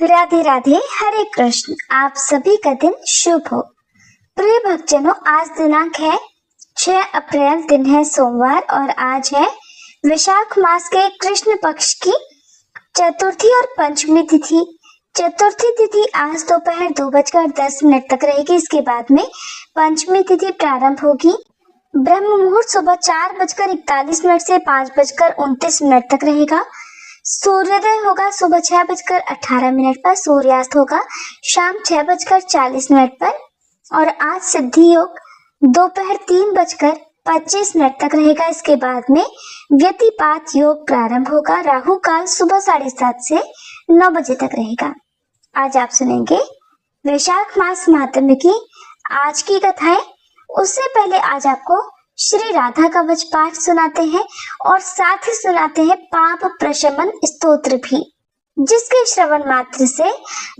राधे राधे, हरे कृष्ण। आप सभी का दिन शुभ हो। प्रिय भक्तजनों, आज दिनांक है 6 अप्रैल, दिन है सोमवार और आज है वैशाख मास के कृष्ण पक्ष की चतुर्थी और पंचमी तिथि। चतुर्थी तिथि आज दोपहर 2:10 तक रहेगी। इसके बाद में पंचमी तिथि प्रारंभ होगी। ब्रह्म मुहूर्त सुबह 4:41 से 5:29 तक रहेगा। सूर्योदय होगा सुबह 6:18 पर, सूर्यास्त होगा शाम 6:40 पर और आज सिद्धि योग दोपहर 3:25 तक रहेगा। इसके बाद में व्यतिपात योग प्रारंभ होगा। राहु काल सुबह 7:30 से 9 बजे तक रहेगा। आज आप सुनेंगे वैशाख मास महात्म्य की आज की कथाएं। उससे पहले आज आपको श्री राधा कवच पाठ सुनाते हैं और साथ ही सुनाते हैं पाप प्रशमन स्तोत्र भी, जिसके श्रवण मात्र से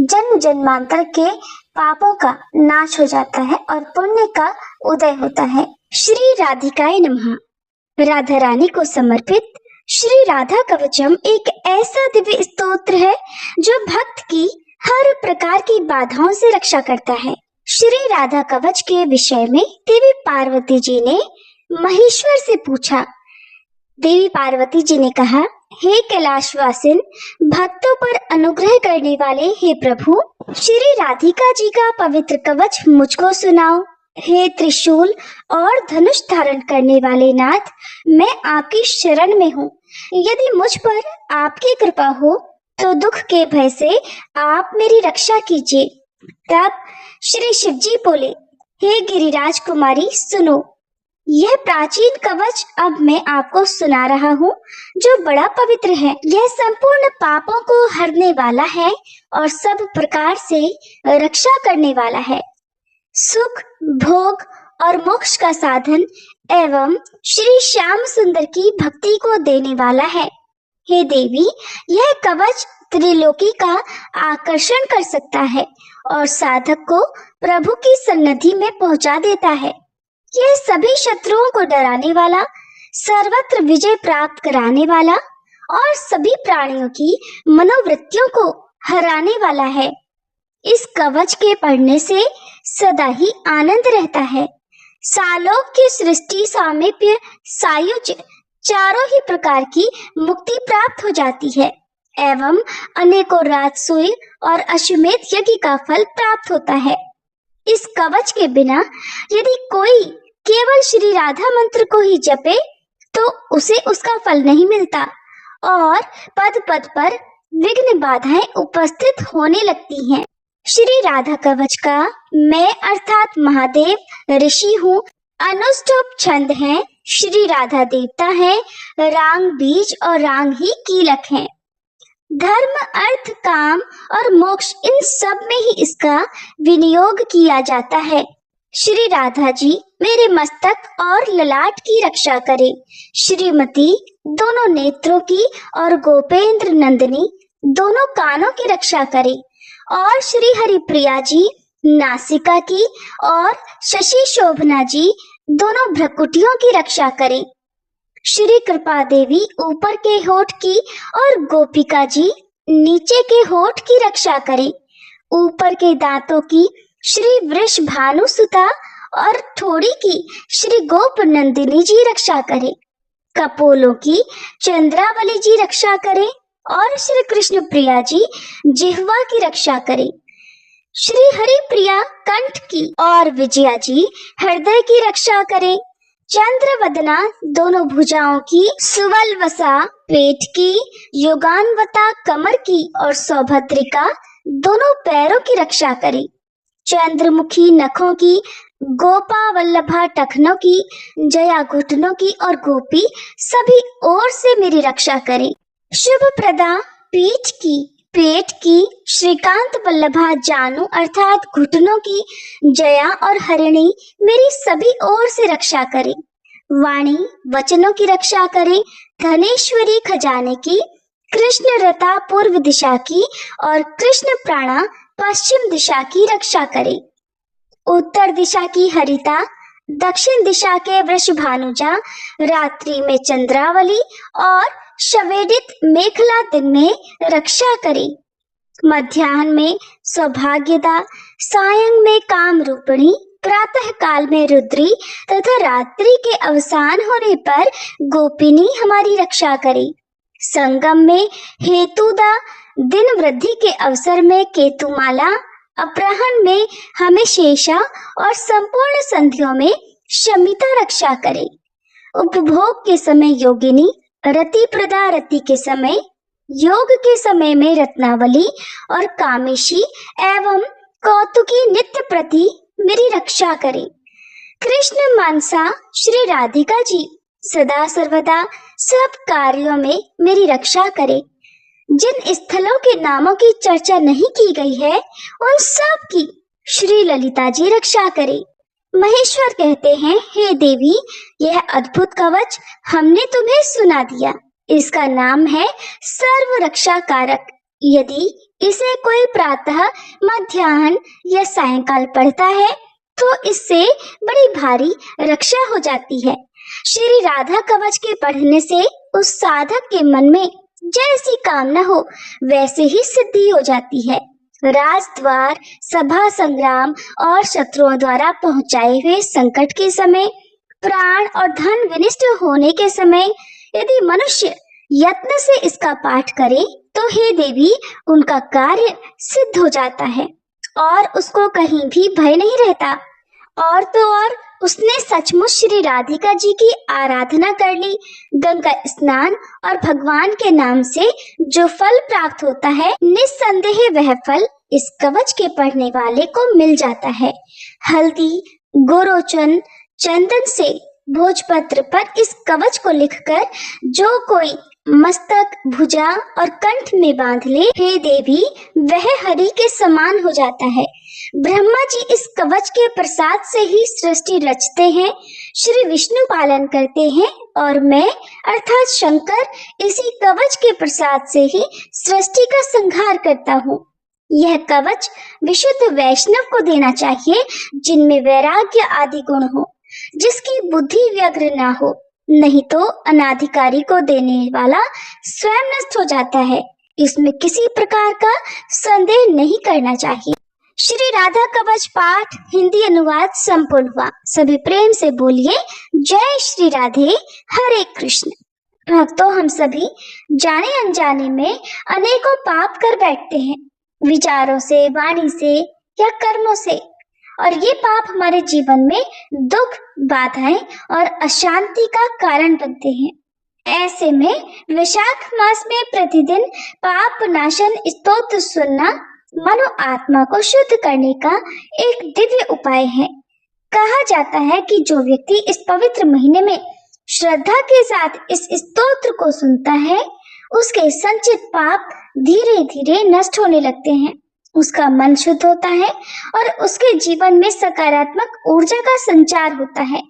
जन्म जन्मांतर के पापों का नाश हो जाता है और पुण्य का उदय होता है। श्री राधिकाय नमः। राधा रानी को समर्पित श्री राधा कवचम एक ऐसा दिव्य स्तोत्र है जो भक्त की हर प्रकार की बाधाओं से रक्षा करता है। श्री राधा कवच के विषय में देवी पार्वती जी ने महेश्वर से पूछा। देवी पार्वती जी ने कहा, हे कैलाशवासिन, भक्तों पर अनुग्रह करने वाले हे प्रभु, श्री राधिका जी का पवित्र कवच मुझको सुनाओ। हे त्रिशूल और धनुष धारण करने वाले नाथ, मैं आपकी शरण में हूँ। यदि मुझ पर आपकी कृपा हो तो दुख के भय से आप मेरी रक्षा कीजिए। तब श्री शिव जी बोले, हे गिरिराज कुमारी, सुनो, यह प्राचीन कवच अब मैं आपको सुना रहा हूँ जो बड़ा पवित्र है। यह संपूर्ण पापों को हरने वाला है और सब प्रकार से रक्षा करने वाला है। सुख, भोग और मोक्ष का साधन एवं श्री श्याम सुंदर की भक्ति को देने वाला है। हे देवी, यह कवच त्रिलोकी का आकर्षण कर सकता है और साधक को प्रभु की सन्निधि में पहुंचा देता है। यह सभी शत्रुओं को डराने वाला, सर्वत्र विजय प्राप्त कराने वाला और सभी प्राणियों की मनोवृत्तियों को हराने वाला है। इस कवच के पढ़ने से सदा ही आनंद रहता है। सालोक की सृष्टि, सामीप्य, सायुज्य, चारों ही प्रकार की मुक्ति प्राप्त हो जाती है एवं अनेकों राजसूय और अश्वमेध यज्ञ का फल प्राप्त होता है। इस कवच के बिना यदि कोई केवल श्री राधा मंत्र को ही जपे तो उसे उसका फल नहीं मिलता और पद पद पर विघ्न बाधाएं उपस्थित होने लगती हैं। श्री राधा कवच का मैं अर्थात महादेव ऋषि हूँ। अनुष्टुप छंद है, श्री राधा देवता है, रांग बीज और रांग ही कीलक है। धर्म, अर्थ, काम और मोक्ष, इन सब में ही इसका विनियोग किया जाता है। श्री राधा जी मेरे मस्तक और ललाट की रक्षा करे, श्रीमती दोनों नेत्रों की और गोपेंद्र नंदिनी दोनों कानों की रक्षा करे और श्री हरि प्रिया जी नासिका की और शशि शोभना जी दोनों भ्रकुटियों की रक्षा करे। श्री कृपा देवी ऊपर के होठ की और गोपिका जी नीचे के होठ की रक्षा करे। ऊपर के दांतों की श्री वृष भानुसुता और ठोड़ी की श्री गोप नंदिनी जी रक्षा करे। कपोलों की चंद्रावली जी रक्षा करे और श्री कृष्ण प्रिया जी जिह्वा की रक्षा करे। श्री हरि प्रिया कंठ की और विजया जी हृदय की रक्षा करे। चंद्रवदना दोनों भुजाओं की, सुवल्वसा पेट की, योगान्वता कमर की और सौभद्रिका दोनों पैरों की रक्षा करे। चंद्रमुखी नखों की, गोपा वल्लभा टखनों की, जया घुटनों की और गोपी सभी ओर से मेरी रक्षा करे। शुभ प्रदा पीठ की, पेट की, श्रीकांत वल्लभा जानू अर्थात घुटनों की, जया और हरिणी मेरी सभी ओर से रक्षा करे। वाणी वचनों की रक्षा करे। धनेश्वरी खजाने की, कृष्ण रता पूर्व दिशा की और कृष्ण प्राणा पश्चिम दिशा की रक्षा करे। उत्तर दिशा की हरिता, दक्षिण दिशा के वृषभानुजा, रात्रि में चंद्रावली और शवेदित मेखला दिन में रक्षा करे। मध्याह्न में सौभाग्यदा, सायं में काम रूपिणी, प्रातः काल में रुद्री तथा रात्रि के अवसान होने पर गोपिनी हमारी रक्षा करे। संगम में हेतुदा, दिन वृद्धि के अवसर में केतुमाला, अपराह्न में हमें शेषा और संपूर्ण संध्याओं में शमिता रक्षा करे। उपभोग के समय योगिनी, रति प्रदा, रति के समय, योग के समय में रत्नावली और कामेशी एवं कौतुकी नित्य प्रति मेरी रक्षा करे। कृष्ण मानसा श्री राधिका जी सदा सर्वदा सब कार्यों में मेरी रक्षा करे। जिन स्थलों के नामों की चर्चा नहीं की गई है उन सब की श्री ललिता जी रक्षा करे। महेश्वर कहते हैं, हे देवी, यह अद्भुत कवच हमने तुम्हें सुना दिया। इसका नाम है सर्व रक्षा कारक। यदि इसे कोई प्रातः, मध्याह्न या सायंकाल पढ़ता है तो इससे बड़ी भारी रक्षा हो जाती है। श्री राधा कवच के पढ़ने से उस साधक के मन में जैसी कामना हो वैसे ही सिद्धि हो जाती है। राजद्वार, सभा संग्राम और शत्रुओं द्वारा पहुंचाए हुए संकट के समय, प्राण और धन विनिष्ट होने के समय यदि मनुष्य यत्न से इसका पाठ करे तो हे देवी, उनका कार्य सिद्ध हो जाता है और उसको कहीं भी भय नहीं रहता। और तो और उसने सचमुच श्री राधिका जी की आराधना कर ली। गंगा स्नान और भगवान के नाम से जो फल प्राप्त होता है, निस्संदेह वह फल इस कवच के पढ़ने वाले को मिल जाता है। हल्दी, गोरोचन, चंदन से भोजपत्र पर इस कवच को लिखकर जो कोई मस्तक, भुजा और कंठ में बांध ले, हे देवी, वह हरि के समान हो जाता है। ब्रह्मा जी इस कवच के प्रसाद से ही सृष्टि रचते हैं, श्री विष्णु पालन करते हैं और मैं अर्थात शंकर इसी कवच के प्रसाद से ही सृष्टि का संहार करता हूँ। यह कवच विशुद्ध वैष्णव को देना चाहिए जिनमें वैराग्य आदि गुण हो, जिसकी बुद्धि व्यग्र ना हो, नहीं तो अनाधिकारी को देने वाला स्वयं नष्ट हो जाता है। इसमें किसी प्रकार का संदेह नहीं करना चाहिए। श्री राधा कवच पाठ हिंदी अनुवाद संपूर्ण हुआ। सभी प्रेम से बोलिए जय श्री राधे, हरे कृष्ण। भक्तों, हम सभी जाने अनजाने में अनेकों पाप कर बैठते हैं, विचारों से, वाणी से या कर्मों से, और ये पाप हमारे जीवन में दुख, बाधाएं और अशांति का कारण बनते हैं। ऐसे में वैशाख मास में प्रतिदिन पाप नाशन स्तोत्र सुनना मनो आत्मा को शुद्ध करने का एक दिव्य उपाय है। कहा जाता है कि जो व्यक्ति इस पवित्र महीने में श्रद्धा के साथ इस स्तोत्र को सुनता है, उसके संचित पाप धीरे धीरे नष्ट होने लगते हैं, उसका मन शुद्ध होता है और उसके जीवन में सकारात्मक ऊर्जा का संचार होता है।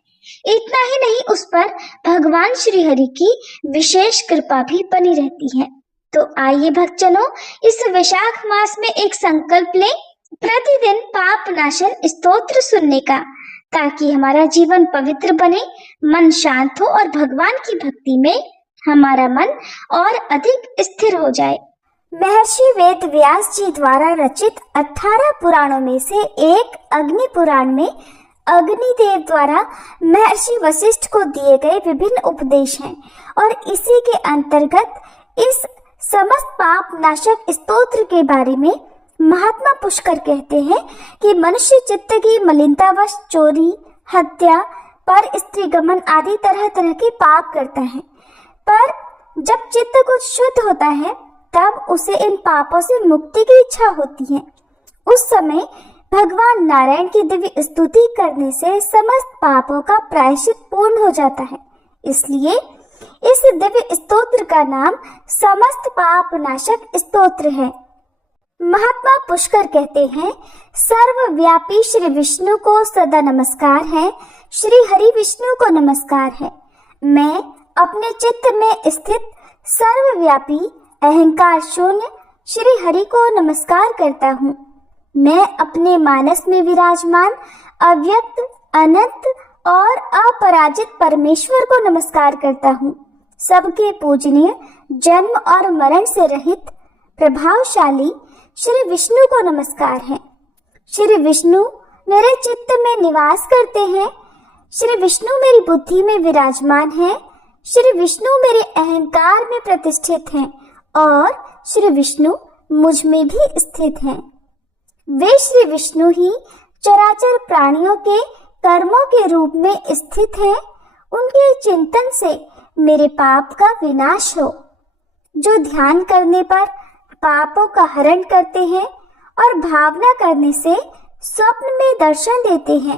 इतना ही नहीं, उस पर भगवान श्री हरि की विशेष कृपा भी बनी रहती है। तो आइए भक्तजनों, इस वैशाख मास में एक संकल्प लें, प्रतिदिन पाप नाशन स्तोत्र सुनने का, ताकि हमारा जीवन पवित्र बने, मन शांत हो और भगवान की भक्ति में हमारा मन और अधिक स्थिर हो जाए। महर्षि वेद व्यास जी द्वारा रचित 18 पुराणों में से एक अग्नि पुराण में अग्निदेव द्वारा महर्षि वशिष्ठ को दिए गए विभिन्न उपदेश हैं और इसी के अंतर्गत इस समस्त पाप नाशक स्तोत्र के बारे में महात्मा पुष्कर कहते हैं कि मनुष्य चित्त की मलिनतावश चोरी, हत्या, पर स्त्री गमन आदि तरह तरह के पाप करता है, पर जब चित्त कुछ शुद्ध होता है तब उसे इन पापों से मुक्ति की इच्छा होती है। उस समय भगवान नारायण की दिव्य स्तुति करने से समस्त पापों का प्रायश्चित पूर्ण हो जाता है। इसलिए इस दिव्य स्तोत्र का नाम समस्त पाप नाशक स्तोत्र है। महात्मा पुष्कर कहते हैं, सर्वव्यापी श्री विष्णु को सदा नमस्कार है, श्री हरि विष्णु को नमस्कार है। मैं अपने चित्त में स्थित सर्वव्यापी अहंकार शून्य श्री हरि को नमस्कार करता हूँ। मैं अपने मानस में विराजमान अव्यक्त, अनंत और अपराजित परमेश्वर को नमस्कार करता हूँ। सबके पूजनीय, जन्म और मरण से रहित, प्रभावशाली, श्री विष्णु को नमस्कार है। श्री विष्णु मेरे चित्त में निवास करते हैं। श्री विष्णु मेरी बुद्धि में विराजमान है। श्री विष्णु मेरे अहंकार में प्रतिष्ठित हैं और श्री विष्णु मुझ में भी स्थित हैं। वे श्री विष्णु ही चराचर प्राणियों के कर्मों के रूप में स्थित हैं। उनके चिंतन से मेरे पाप का विनाश हो। जो ध्यान करने पर पापों का हरण करते हैं और भावना करने से स्वप्न में दर्शन देते हैं।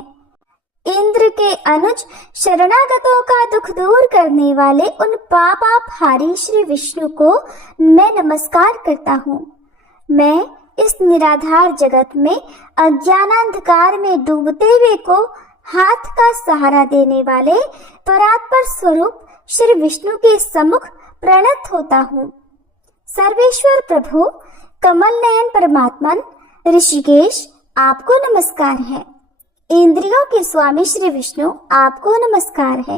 इंद्र के अनुज शरणागतों का दुख दूर करने वाले उन पापहारी श्री विष्णु को मैं नमस्कार करता हूँ। मैं इस निराधार जगत में अज्ञानांधकार में डूबते हुए को हाथ का सहारा देने वाले परात्पर स्वरूप श्री विष्णु के सम्मुख प्रणत होता हूँ। सर्वेश्वर प्रभु कमल नयन परमात्मन ऋषिकेश आपको नमस्कार है। इंद्रियों के स्वामी श्री विष्णु आपको नमस्कार है।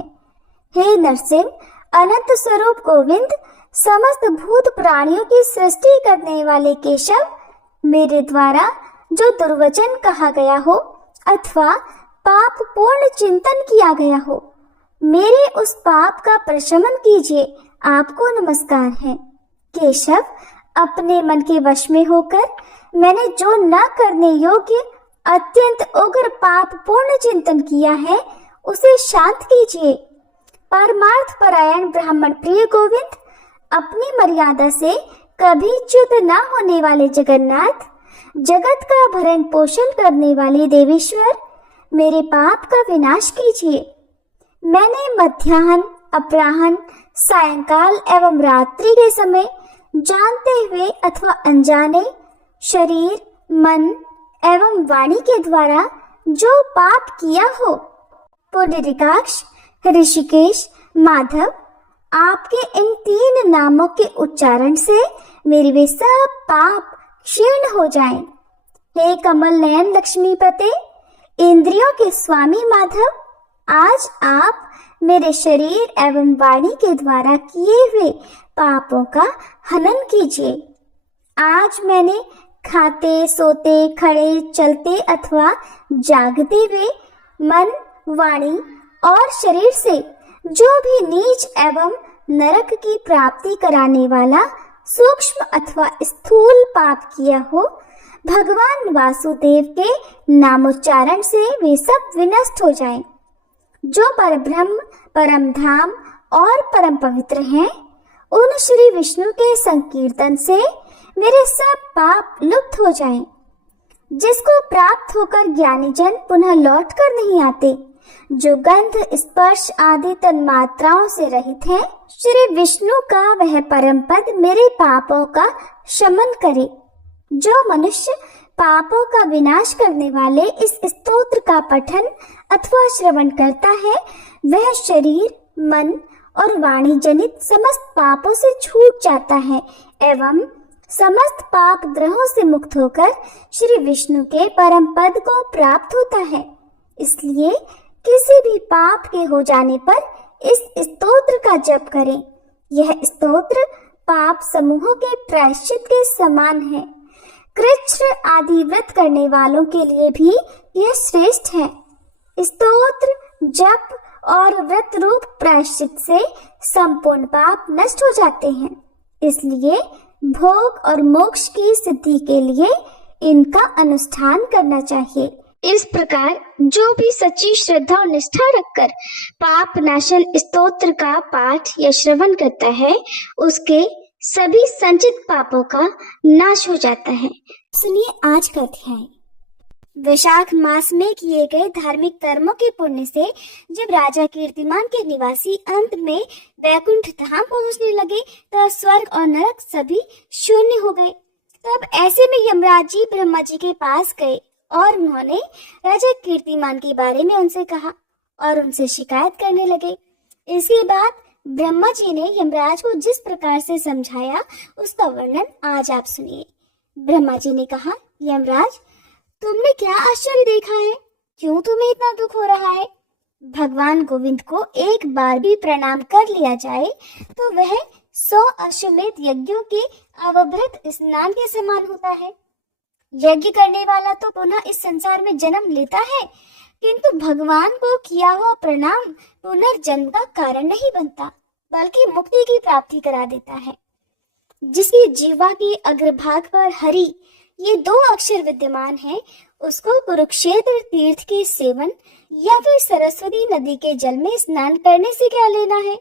हे नरसिंह अनंत स्वरूप गोविंद, समस्त भूत प्राणियों की सृष्टि करने वाले केशव, मेरे द्वारा जो दुर्वचन कहा गया हो अथवा पाप पूर्ण चिंतन किया गया हो, मेरे उस पाप का प्रशमन कीजिए, आपको नमस्कार है। केशव, अपने मन के वश में होकर मैंने जो न करने योग्य अत्यंत उग्र पाप पूर्ण चिंतन किया है, उसे शांत कीजिए। परमार्थ परायण ब्राह्मण प्रिय गोविंद, अपनी मर्यादा से कभी च्युत न होने वाले जगन्नाथ, जगत का भरण पोषण करने वाले देवेश्वर, मेरे पाप का विनाश कीजिए। मैंने मध्याह्न, अपराह्न, सायंकाल एवं रात्रि के समय जानते हुए अथवा अनजाने शरीर, मन एवं वाणी के द्वारा जो पाप किया हो, पुंडरीकाक्ष, ऋषिकेश, माधव, आपके इन 3 नामों के उच्चारण से मेरे वे सब पाप क्षीण हो जाएं। हे कमल नयन लक्ष्मीपते, इंद्रियों के स्वामी माधव, आज आप मेरे शरीर एवं वाणी के द्वारा किए हुए पापों का हनन कीजिए। आज मैंने खाते, सोते, खड़े, चलते अथवा जागते हुए मन, वाणी और शरीर से जो भी नीच एवं नरक की प्राप्ति कराने वाला सूक्ष्म अथवा स्थूल पाप किया हो, भगवान वासुदेव के नामोच्चारण से वे सब विनष्ट हो जाएं। जो परब्रह्म, परम धाम और परम पवित्र हैं, उन श्री विष्णु के संकीर्तन से मेरे सब पाप लुप्त हो जाएं। जिसको प्राप्त होकर ज्ञानी जन पुनः लौट कर नहीं आते, जो गंध, स्पर्श आदि तन्मात्राओं से रहित है, श्री विष्णु का वह परम पद मेरे पापों का शमन करे। जो मनुष्य पापों का विनाश करने वाले इस स्तोत्र का पठन अथवा श्रवण करता है, वह शरीर, मन और वाणी जनित समस्त पापों से छूट जाता है एवं समस्त पाप ग्रहों से मुक्त होकर श्री विष्णु के परम पद को प्राप्त होता है। इसलिए किसी भी पाप के हो जाने पर इस स्तोत्र का जप करें। यह स्तोत्र पाप समूहों के प्रायश्चित के समान है। कृच्छ्र आदि व्रत करने वालों के लिए भी यह श्रेष्ठ है। स्तोत्र, जप और व्रत रूप प्रायश्चित से संपूर्ण पाप नष्ट हो जाते हैं। इसलिए भोग और मोक्ष की सिद्धि के लिए इनका अनुष्ठान करना चाहिए। इस प्रकार जो भी सच्ची श्रद्धा और निष्ठा रखकर पाप नाशन स्तोत्र का पाठ या श्रवण करता है, उसके सभी संचित पापों का नाश हो जाता है। सुनिए आज का अध्याय। वैशाख मास में किए गए धार्मिक कर्मों के पुण्य से जब राजा कीर्तिमान के निवासी अंत में वैकुंठ धाम पहुंचने लगे, तब स्वर्ग और नरक सभी शून्य हो गए। तब ऐसे में यमराज जी ब्रह्मा जी के पास गए और उन्होंने राजा कीर्तिमान के बारे में उनसे कहा और उनसे शिकायत करने लगे। इसके बाद ब्रह्मा जी ने यमराज को जिस प्रकार से समझाया, उसका वर्णन आज आप सुनिए। ब्रह्मा जी ने कहा, यमराज, तुमने क्या आश्चर्य देखा है? क्यों तुम्हें इतना दुख हो रहा है? भगवान गोविंद को एक बार भी प्रणाम कर लिया जाए तो वह 100 अश्वमेध यज्ञों के अवभृत स्नान के समान होता है। यज्ञ करने वाला तो पुनः इस संसार में जन्म लेता है, किंतु भगवान को किया हुआ प्रणाम पुनर्जन्म का कारण नहीं बनता, बल्कि मुक्ति की प्राप्ति करा देता है। जिसकी जीवा की अग्रभाग पर हरि ये दो अक्षर विद्यमान है, उसको कुरुक्षेत्र तीर्थ के सेवन या फिर सरस्वती नदी के जल में स्नान करने से क्या लेना है।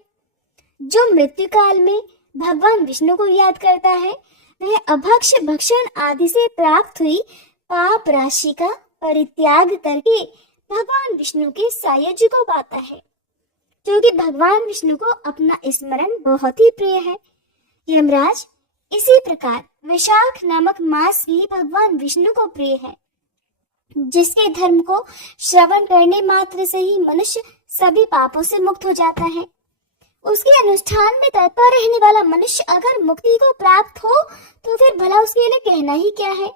जो मृत्यु काल में भगवान विष्णु को याद करता है, वह अभक्ष भक्षण आदि से प्राप्त हुई पाप राशि का परित्याग करके भगवान विष्णु के सायुज्य को पाता है, क्योंकि भगवान विष्णु को अपना स्मरण बहुत ही प्रिय है। यमराज, इसी प्रकार वैशाख नामक मास भी भगवान विष्णु को प्रिय है, जिसके धर्म को श्रवण करने मात्र से ही मनुष्य सभी पापों से मुक्त हो जाता है। उसके अनुष्ठान में तत्पर रहने वाला मनुष्य अगर मुक्ति को प्राप्त हो तो फिर भला उसके लिए कहना ही क्या है।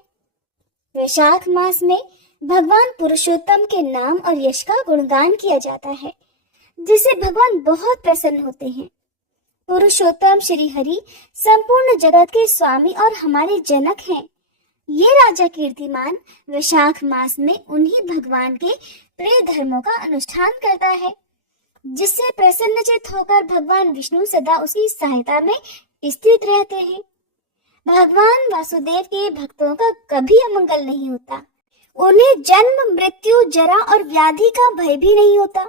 वैशाख मास में भगवान पुरुषोत्तम के नाम और यश का गुणगान किया जाता है, जिससे भगवान बहुत प्रसन्न होते हैं। पुरुषोत्तम श्री हरि संपूर्ण जगत के स्वामी और हमारे जनक हैं। ये राजा कीर्तिमान वैशाख मास में उन्हीं भगवान के प्रिय धर्मों का अनुष्ठान करता है, जिससे प्रसन्नचित होकर भगवान विष्णु सदा उसकी सहायता में स्थित रहते हैं। भगवान वासुदेव के भक्तों का कभी अमंगल नहीं होता। उन्हें जन्म, मृत्यु, जरा और व्याधि का भय भी नहीं होता।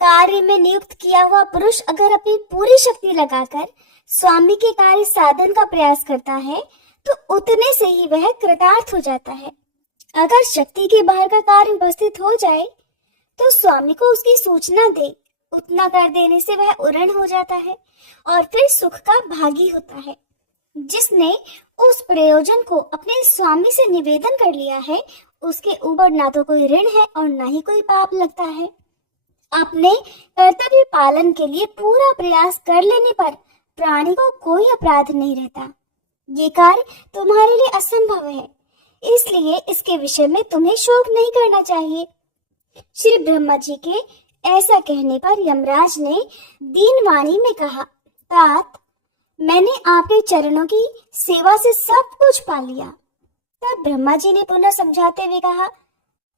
कार्य में नियुक्त किया हुआ पुरुष अगर अपनी पूरी शक्ति लगाकर स्वामी के कार्य साधन का प्रयास करता है तो उतने से ही वह कृतार्थ हो जाता है। अगर शक्ति के बाहर का कार्य उपस्थित हो जाए तो स्वामी को उसकी सूचना दे, उतना कर देने से वह उरण हो जाता है और फिर सुख का भागी होता है। जिसने उस प्रयोजन को अपने स्वामी से निवेदन कर लिया है, उसके ऊपर ना तो कोई ऋण है और ना ही कोई पाप लगता है। अपने कर्तव्य पालन के लिए पूरा प्रयास कर लेने पर प्राणी को कोई अपराध नहीं रहता। ये कार्य तुम्हारे लिए असंभव है, इसलिए इसके विषय में तुम्हें शोक नहीं करना चाहिए। श्री ब्रह्मा जी के ऐसा कहने पर यमराज ने दीन वाणी में कहा, तात, मैंने आपके चरणों की सेवा से सब कुछ पा लिया। तब ब्रह्मा जी ने पुनः समझाते हुए कहा,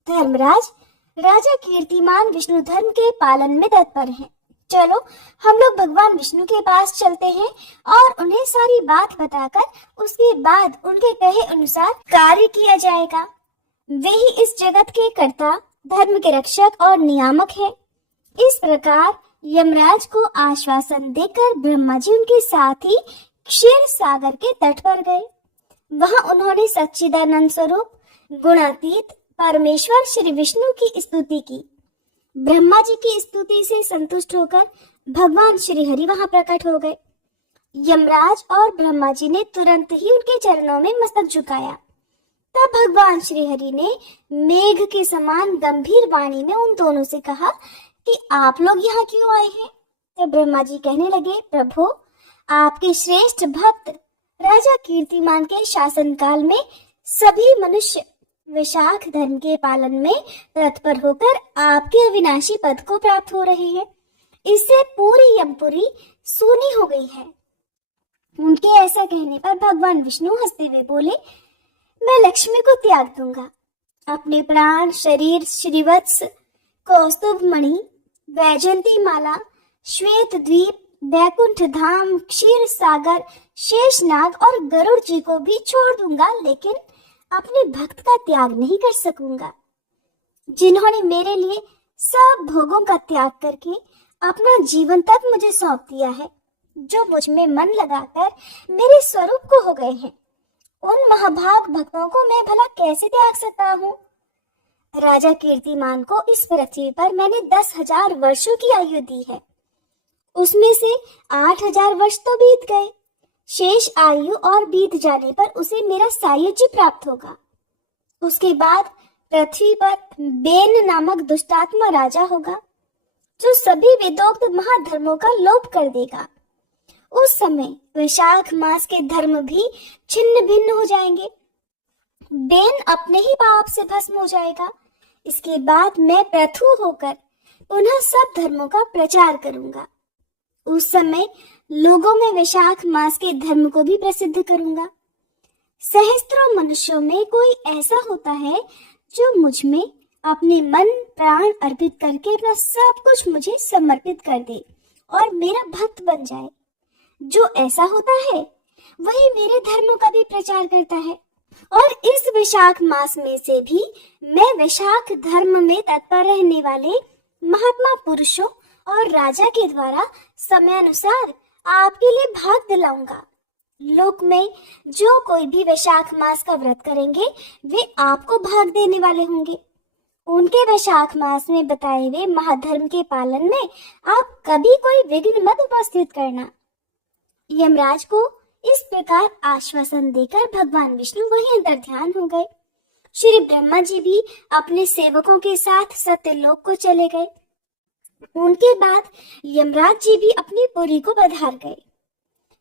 धर्मराज, राजा कीर्तिमान विष्णु धर्म के पालन में तत्पर हैं। चलो हम लोग भगवान विष्णु के पास चलते हैं और उन्हें सारी बात बताकर उसके बाद उनके कहे अनुसार कार्य किया जाएगा। वे ही इस जगत के कर्ता, धर्म के रक्षक और नियामक है। इस प्रकार यमराज को आश्वासन देकर ब्रह्मा जी उनके साथ ही क्षीर सागर के तट पर गए। वहां उन्होंने सच्चिदानंद स्वरूप गुणातीत परमेश्वर श्री विष्णु की स्तुति की। ब्रह्मा जी की स्तुति से संतुष्ट होकर भगवान श्री हरि वहां प्रकट हो गए। यमराज और ब्रह्मा जी ने तुरंत ही उनके चरणों में मस्तक झुकाया। तब भगवान श्री हरि ने मेघ के समान गंभीर वाणी में उन दोनों से कहा कि आप लोग यहाँ क्यों आए हैं। तब ब्रह्मा जी कहने लगे, प्रभु, आपके श्रेष्ठ भक्त राजा कीर्तिमान के शासन काल में सभी मनुष्य वैशाख धर्म के पालन में तत्पर होकर आपके अविनाशी पद को प्राप्त हो रहे हैं। इससे पूरी यमपुरी सूनी हो गई है। उनके ऐसा कहने पर भगवान विष्णु हंसते हुए बोले, मैं लक्ष्मी को त्याग दूंगा। अपने प्राण, शरीर, श्रीवत्स, कौस्तुभ मणि, वैजंती माला, श्वेत द्वीप, वैकुंठ धाम, क्षीर सागर, शेषनाग और गरुड़ जी को भी छोड़ दूंगा, लेकिन अपने भक्त का त्याग नहीं कर सकूंगा। जिन्होंने मेरे लिए सब भोगों का त्याग करके अपना जीवन तक मुझे सौंप दिया है, जो मुझ में मन लगाकर मेरे स्वरूप को हो गए हैं, उन महाभाग भक्तों को मैं भला कैसे त्याग सकता हूँ। राजा कीर्तिमान को इस पृथ्वी पर मैंने 10,000 वर्षों की आयु दी है। उसमें से 8,000 वर्ष तो बीत गए। शेष आयु और बीत जाने पर उसे मेरा सायुज्य प्राप्त होगा। उसके बाद पृथ्वी पर बेन नामक दुष्टात्मा राजा होगा, जो सभी वेदोक्त महाधर्मों का लोप कर देगा। उस समय वैशाख मास के धर्म भी छिन्न भिन्न हो जाएंगे। बेन अपने ही पाप से भस्म हो जाएगा। इसके बाद मैं पृथु होकर पुनः सब धर्मों का प्रचार करूंगा। उस समय लोगों में वैशाख मास के धर्म को भी प्रसिद्ध करूंगा। सहस्त्रों मनुष्यों में कोई ऐसा होता है जो मुझ में अपने मन प्राण अर्पित करके अपना सब कुछ मुझे समर्पित कर दे और मेरा भक्त बन जाए। जो ऐसा होता है वही मेरे धर्मों का भी प्रचार करता है। और इस वैशाख मास में से भी मैं वैशाख धर्म में तत्पर रहने वाले महात्मा पुरुषों और राजा के द्वारा समयानुसार आपके लिए भाग दिलाऊंगा। लोक में जो कोई भी वैशाख मास का व्रत करेंगे वे आपको भाग देने वाले होंगे। उनके वैशाख मास में बताए हुए महाधर्म के पालन में आप कभी कोई विघ्न मत उपस्थित करना। यमराज को इस प्रकार आश्वासन देकर भगवान विष्णु वहीं अंतर ध्यान हो गए। श्री ब्रह्मा जी भी अपने सेवकों के साथ सत्यलोक को चले गए। उनके बाद यमराज जी भी अपनी पुरी को पधार गए।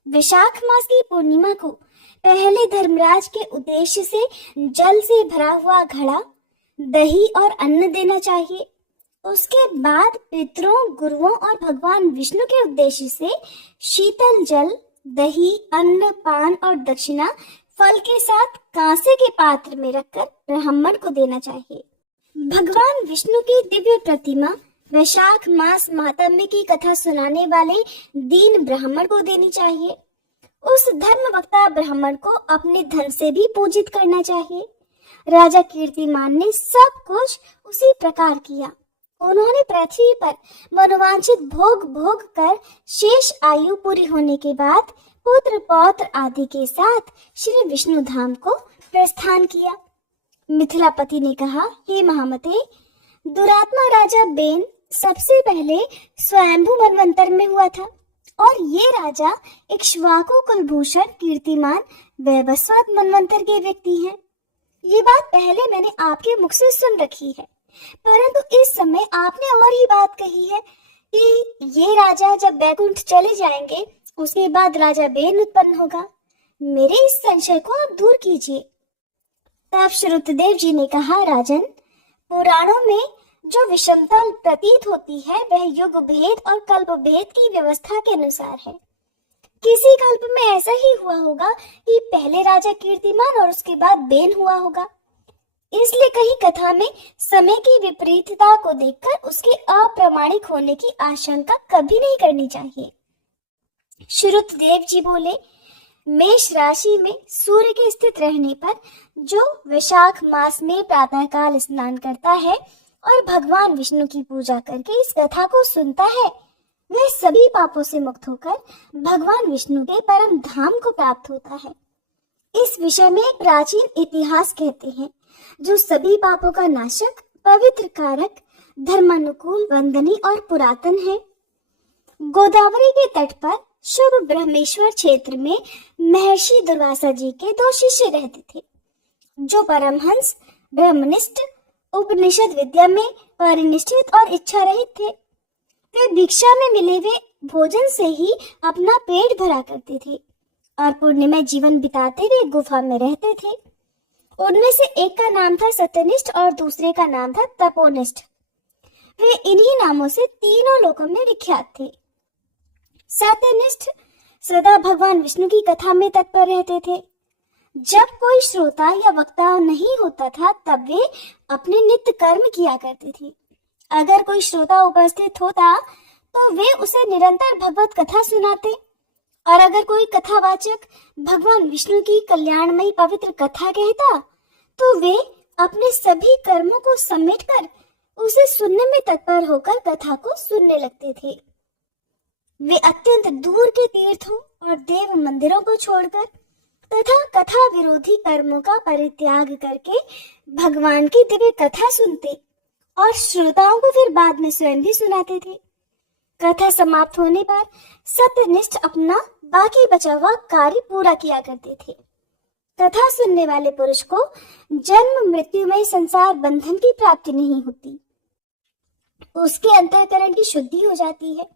वैशाख मास की पूर्णिमा को पहले धर्मराज के उद्देश्य से जल से भरा हुआ घड़ा, दही और अन्न देना चाहिए। उसके बाद पितरों, गुरुओं और भगवान विष्णु के उद्देश्य से शीतल जल, दही, अन्न, पान और दक्षिणा फल के साथ कांसे के पात्र में रखकर ब्राह्मण को देना चाहिए। भगवान विष्णु की दिव्य प्रतिमा वैशाख मास महात्म्य की कथा सुनाने वाले दीन ब्राह्मण को देनी चाहिए। उस धर्म वक्ता ब्राह्मण को अपने धन से भी पूजित करना चाहिए। राजा कीर्तिमान ने सब कुछ उसी प्रकार किया। उन्होंने पृथ्वी पर मनोवांछित भोग भोग कर शेष आयु पूरी होने के बाद पुत्र पौत्र आदि के साथ श्री विष्णु धाम को प्रस्थान किया। मिथिलापति ने कहा, हे महामते, दुरात्मा राजा बेन सबसे पहले स्वयंभू मनवंतर में हुआ था और ये राजा इक्ष्वाकु कुलभूषण कीर्तिमान वैवस्वत मनवंतर के व्यक्ति हैं। ये बात पहले मैंने आपके मुख से सुन रखी है, परंतु इस समय आपने और ही बात कही है कि ये राजा जब बैकुंठ चले जाएंगे उसके बाद राजा बेन उत्पन्न होगा। मेरे इस संशय को आप दूर कीजिए। तब श्रुतदेव जी ने कहा, राजन, पुराणों में जो विषमता प्रतीत होती है वह युग भेद और कल्प भेद की व्यवस्था के अनुसार है। किसी कल्प में ऐसा ही हुआ होगा कि पहले राजा कीर्तिमान और उसके बाद बेन हुआ होगा। इसलिए कहीं कथा में समय की विपरीतता को देखकर उसके अप्रामाणिक होने की आशंका कभी नहीं करनी चाहिए। श्रुतदेव जी बोले, मेष राशि में सूर्य के स्थित रहने पर जो वैशाख मास में प्रातःकाल स्नान करता है और भगवान विष्णु की पूजा करके इस कथा को सुनता है वह सभी पापों से मुक्त होकर भगवान विष्णु के परम धाम को प्राप्त होता है। इस विषय में एक प्राचीन इतिहास कहते हैं, जो सभी पापों का नाशक, पवित्र कारक, धर्मानुकूल, वंदनीय और पुरातन है। गोदावरी के तट पर शुभ ब्रह्मेश्वर क्षेत्र में महर्षि दुर्वासा जी के 2 शिष्य रहते थे, जो परमहंस, ब्रह्मनिष्ठ, उपनिषद विद्या में परिनिष्ठित और इच्छा रहित थे। वे भिक्षा में मिले हुए भोजन से ही अपना पेट भरा करते थे और पुण्यमय जीवन बिताते हुए गुफा में रहते थे। उनमें से एक का नाम था सत्यनिष्ठ और दूसरे का नाम था तपोनिष्ठ। वे इन्हीं नामों से तीनों लोकों में विख्यात थे। सत्यनिष्ठ सदा भगवान विष्णु की कथा में तत्पर रहते थे। जब कोई श्रोता या वक्ता नहीं होता था तब वे अपने नित्य कर्म किया करते थे। अगर कोई श्रोता उपस्थित होता तो वे उसे निरंतर भगवत कथा सुनाते, और अगर कोई कथावाचक भगवान विष्णु की कल्याणमयी पवित्र कथा कहता तो वे अपने सभी कर्मों को समेटकर उसे सुनने में तत्पर होकर कथा को सुनने लगते थे। वे अत्यंत दूर के तीर्थों और देव मंदिरों को छोड़कर तथा कथा विरोधी कर्मों का परित्याग करके भगवान की दिव्य कथा सुनते और श्रोताओं को फिर बाद में स्वयं भी सुनाते थे। कथा समाप्त होने पर सत्यनिष्ठ अपना बाकी बचा हुआ कार्य पूरा किया करते थे। कथा सुनने वाले पुरुष को जन्म मृत्यु में संसार बंधन की प्राप्ति नहीं होती, उसके अंतःकरण की शुद्धि हो जाती है।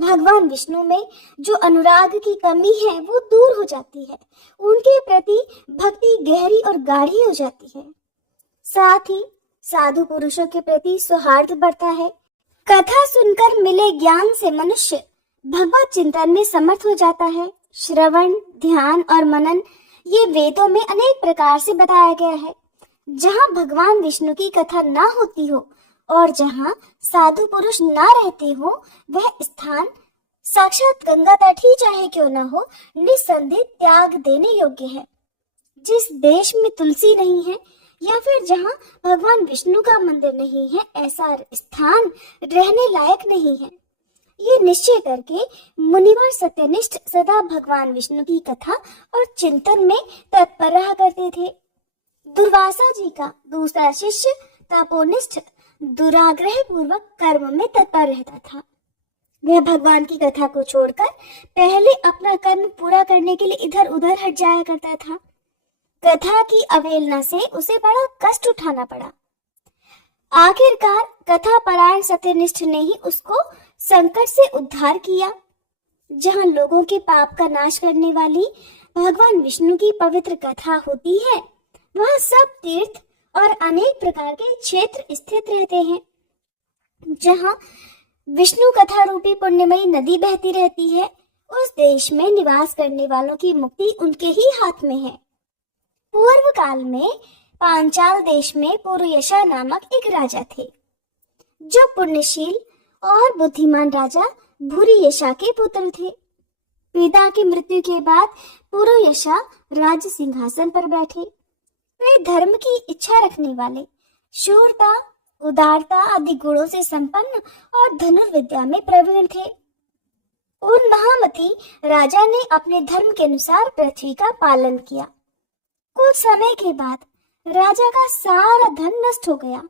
भगवान विष्णु में जो अनुराग की कमी है वो दूर हो जाती है, उनके प्रति भक्ति गहरी और गाढ़ी हो जाती है। साथ ही साधु पुरुषों के प्रति सौहार्द बढ़ता है। कथा सुनकर मिले ज्ञान से मनुष्य भगवत चिंतन में समर्थ हो जाता है। श्रवण, ध्यान और मनन ये वेदों में अनेक प्रकार से बताया गया है। जहाँ भगवान विष्णु की कथा ना होती हो और जहाँ साधु पुरुष ना रहते हो, वह स्थान साक्षात गंगा तट ही चाहे क्यों न हो, निस्संदेह त्याग देने योग्य है। जिस देश में तुलसी नहीं है या फिर जहाँ भगवान विष्णु का मंदिर नहीं है, ऐसा स्थान रहने लायक नहीं है। ये निश्चय करके मुनिवर सत्यनिष्ठ सदा भगवान विष्णु की कथा और चिंतन में तत्पर रहा करते थे। दुर्वासा जी का दूसरा शिष्य तपोनिष्ठ दुराग्रह पूर्वक कर्म में तत्पर रहता था। वह भगवान की कथा को छोड़कर पहले अपना कर्म पूरा करने के लिए इधर उधर हट जाया करता था। कथा की अवहेलना से उसे बड़ा कष्ट उठाना पड़ा। आखिरकार कथा परायण सत्यनिष्ठ ने ही उसको संकट से उद्धार किया। जहाँ लोगों के पाप का नाश करने वाली भगवान विष्णु की पवित्र कथा होती है, वहाँ सब तीर्थ और अनेक प्रकार के क्षेत्र स्थित रहते हैं। जहाँ विष्णु कथा रूपी पुण्यमयी नदी बहती रहती है, उस देश में निवास करने वालों की मुक्ति उनके ही हाथ में है। पूर्व काल में पांचाल देश में पुरुयशा नामक एक राजा थे, जो पुण्यशील और बुद्धिमान राजा भूरियशा के पुत्र थे। पिता की मृत्यु के बाद पुरुयशा राज्य सिंहासन पर बैठे। वे धर्म की इच्छा रखने वाले, शूरता, उदारता आदि गुणों से संपन्न और धनुर्विद्या में प्रवीण थे। उन महामती राजा ने अपने धर्म के अनुसार पृथ्वी का पालन किया। कुछ समय के बाद राजा का सारा धन नष्ट हो गया।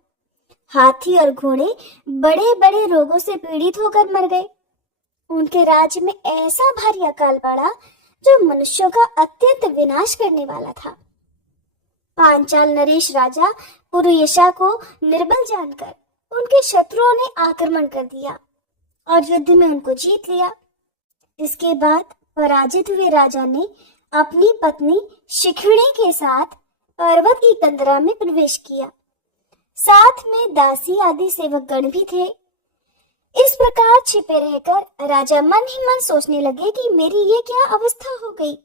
हाथी और घोड़े बड़े बड़े रोगों से पीड़ित होकर मर गए। उनके राज्य में ऐसा भारी अकाल पड़ा जो मनुष्यों का अत्यंत विनाश करने वाला था। पांचाल नरेश राजा पुरुयशा को निर्बल जानकर उनके शत्रुओं ने आक्रमण कर दिया और युद्ध में उनको जीत लिया। इसके बाद पराजित हुए राजा ने अपनी पत्नी शिखिणी के साथ पर्वत की कंदरा में प्रवेश किया। साथ में दासी आदि सेवकगण भी थे। इस प्रकार छिपे रहकर राजा मन ही मन सोचने लगे कि मेरी ये क्या अवस्था हो गई।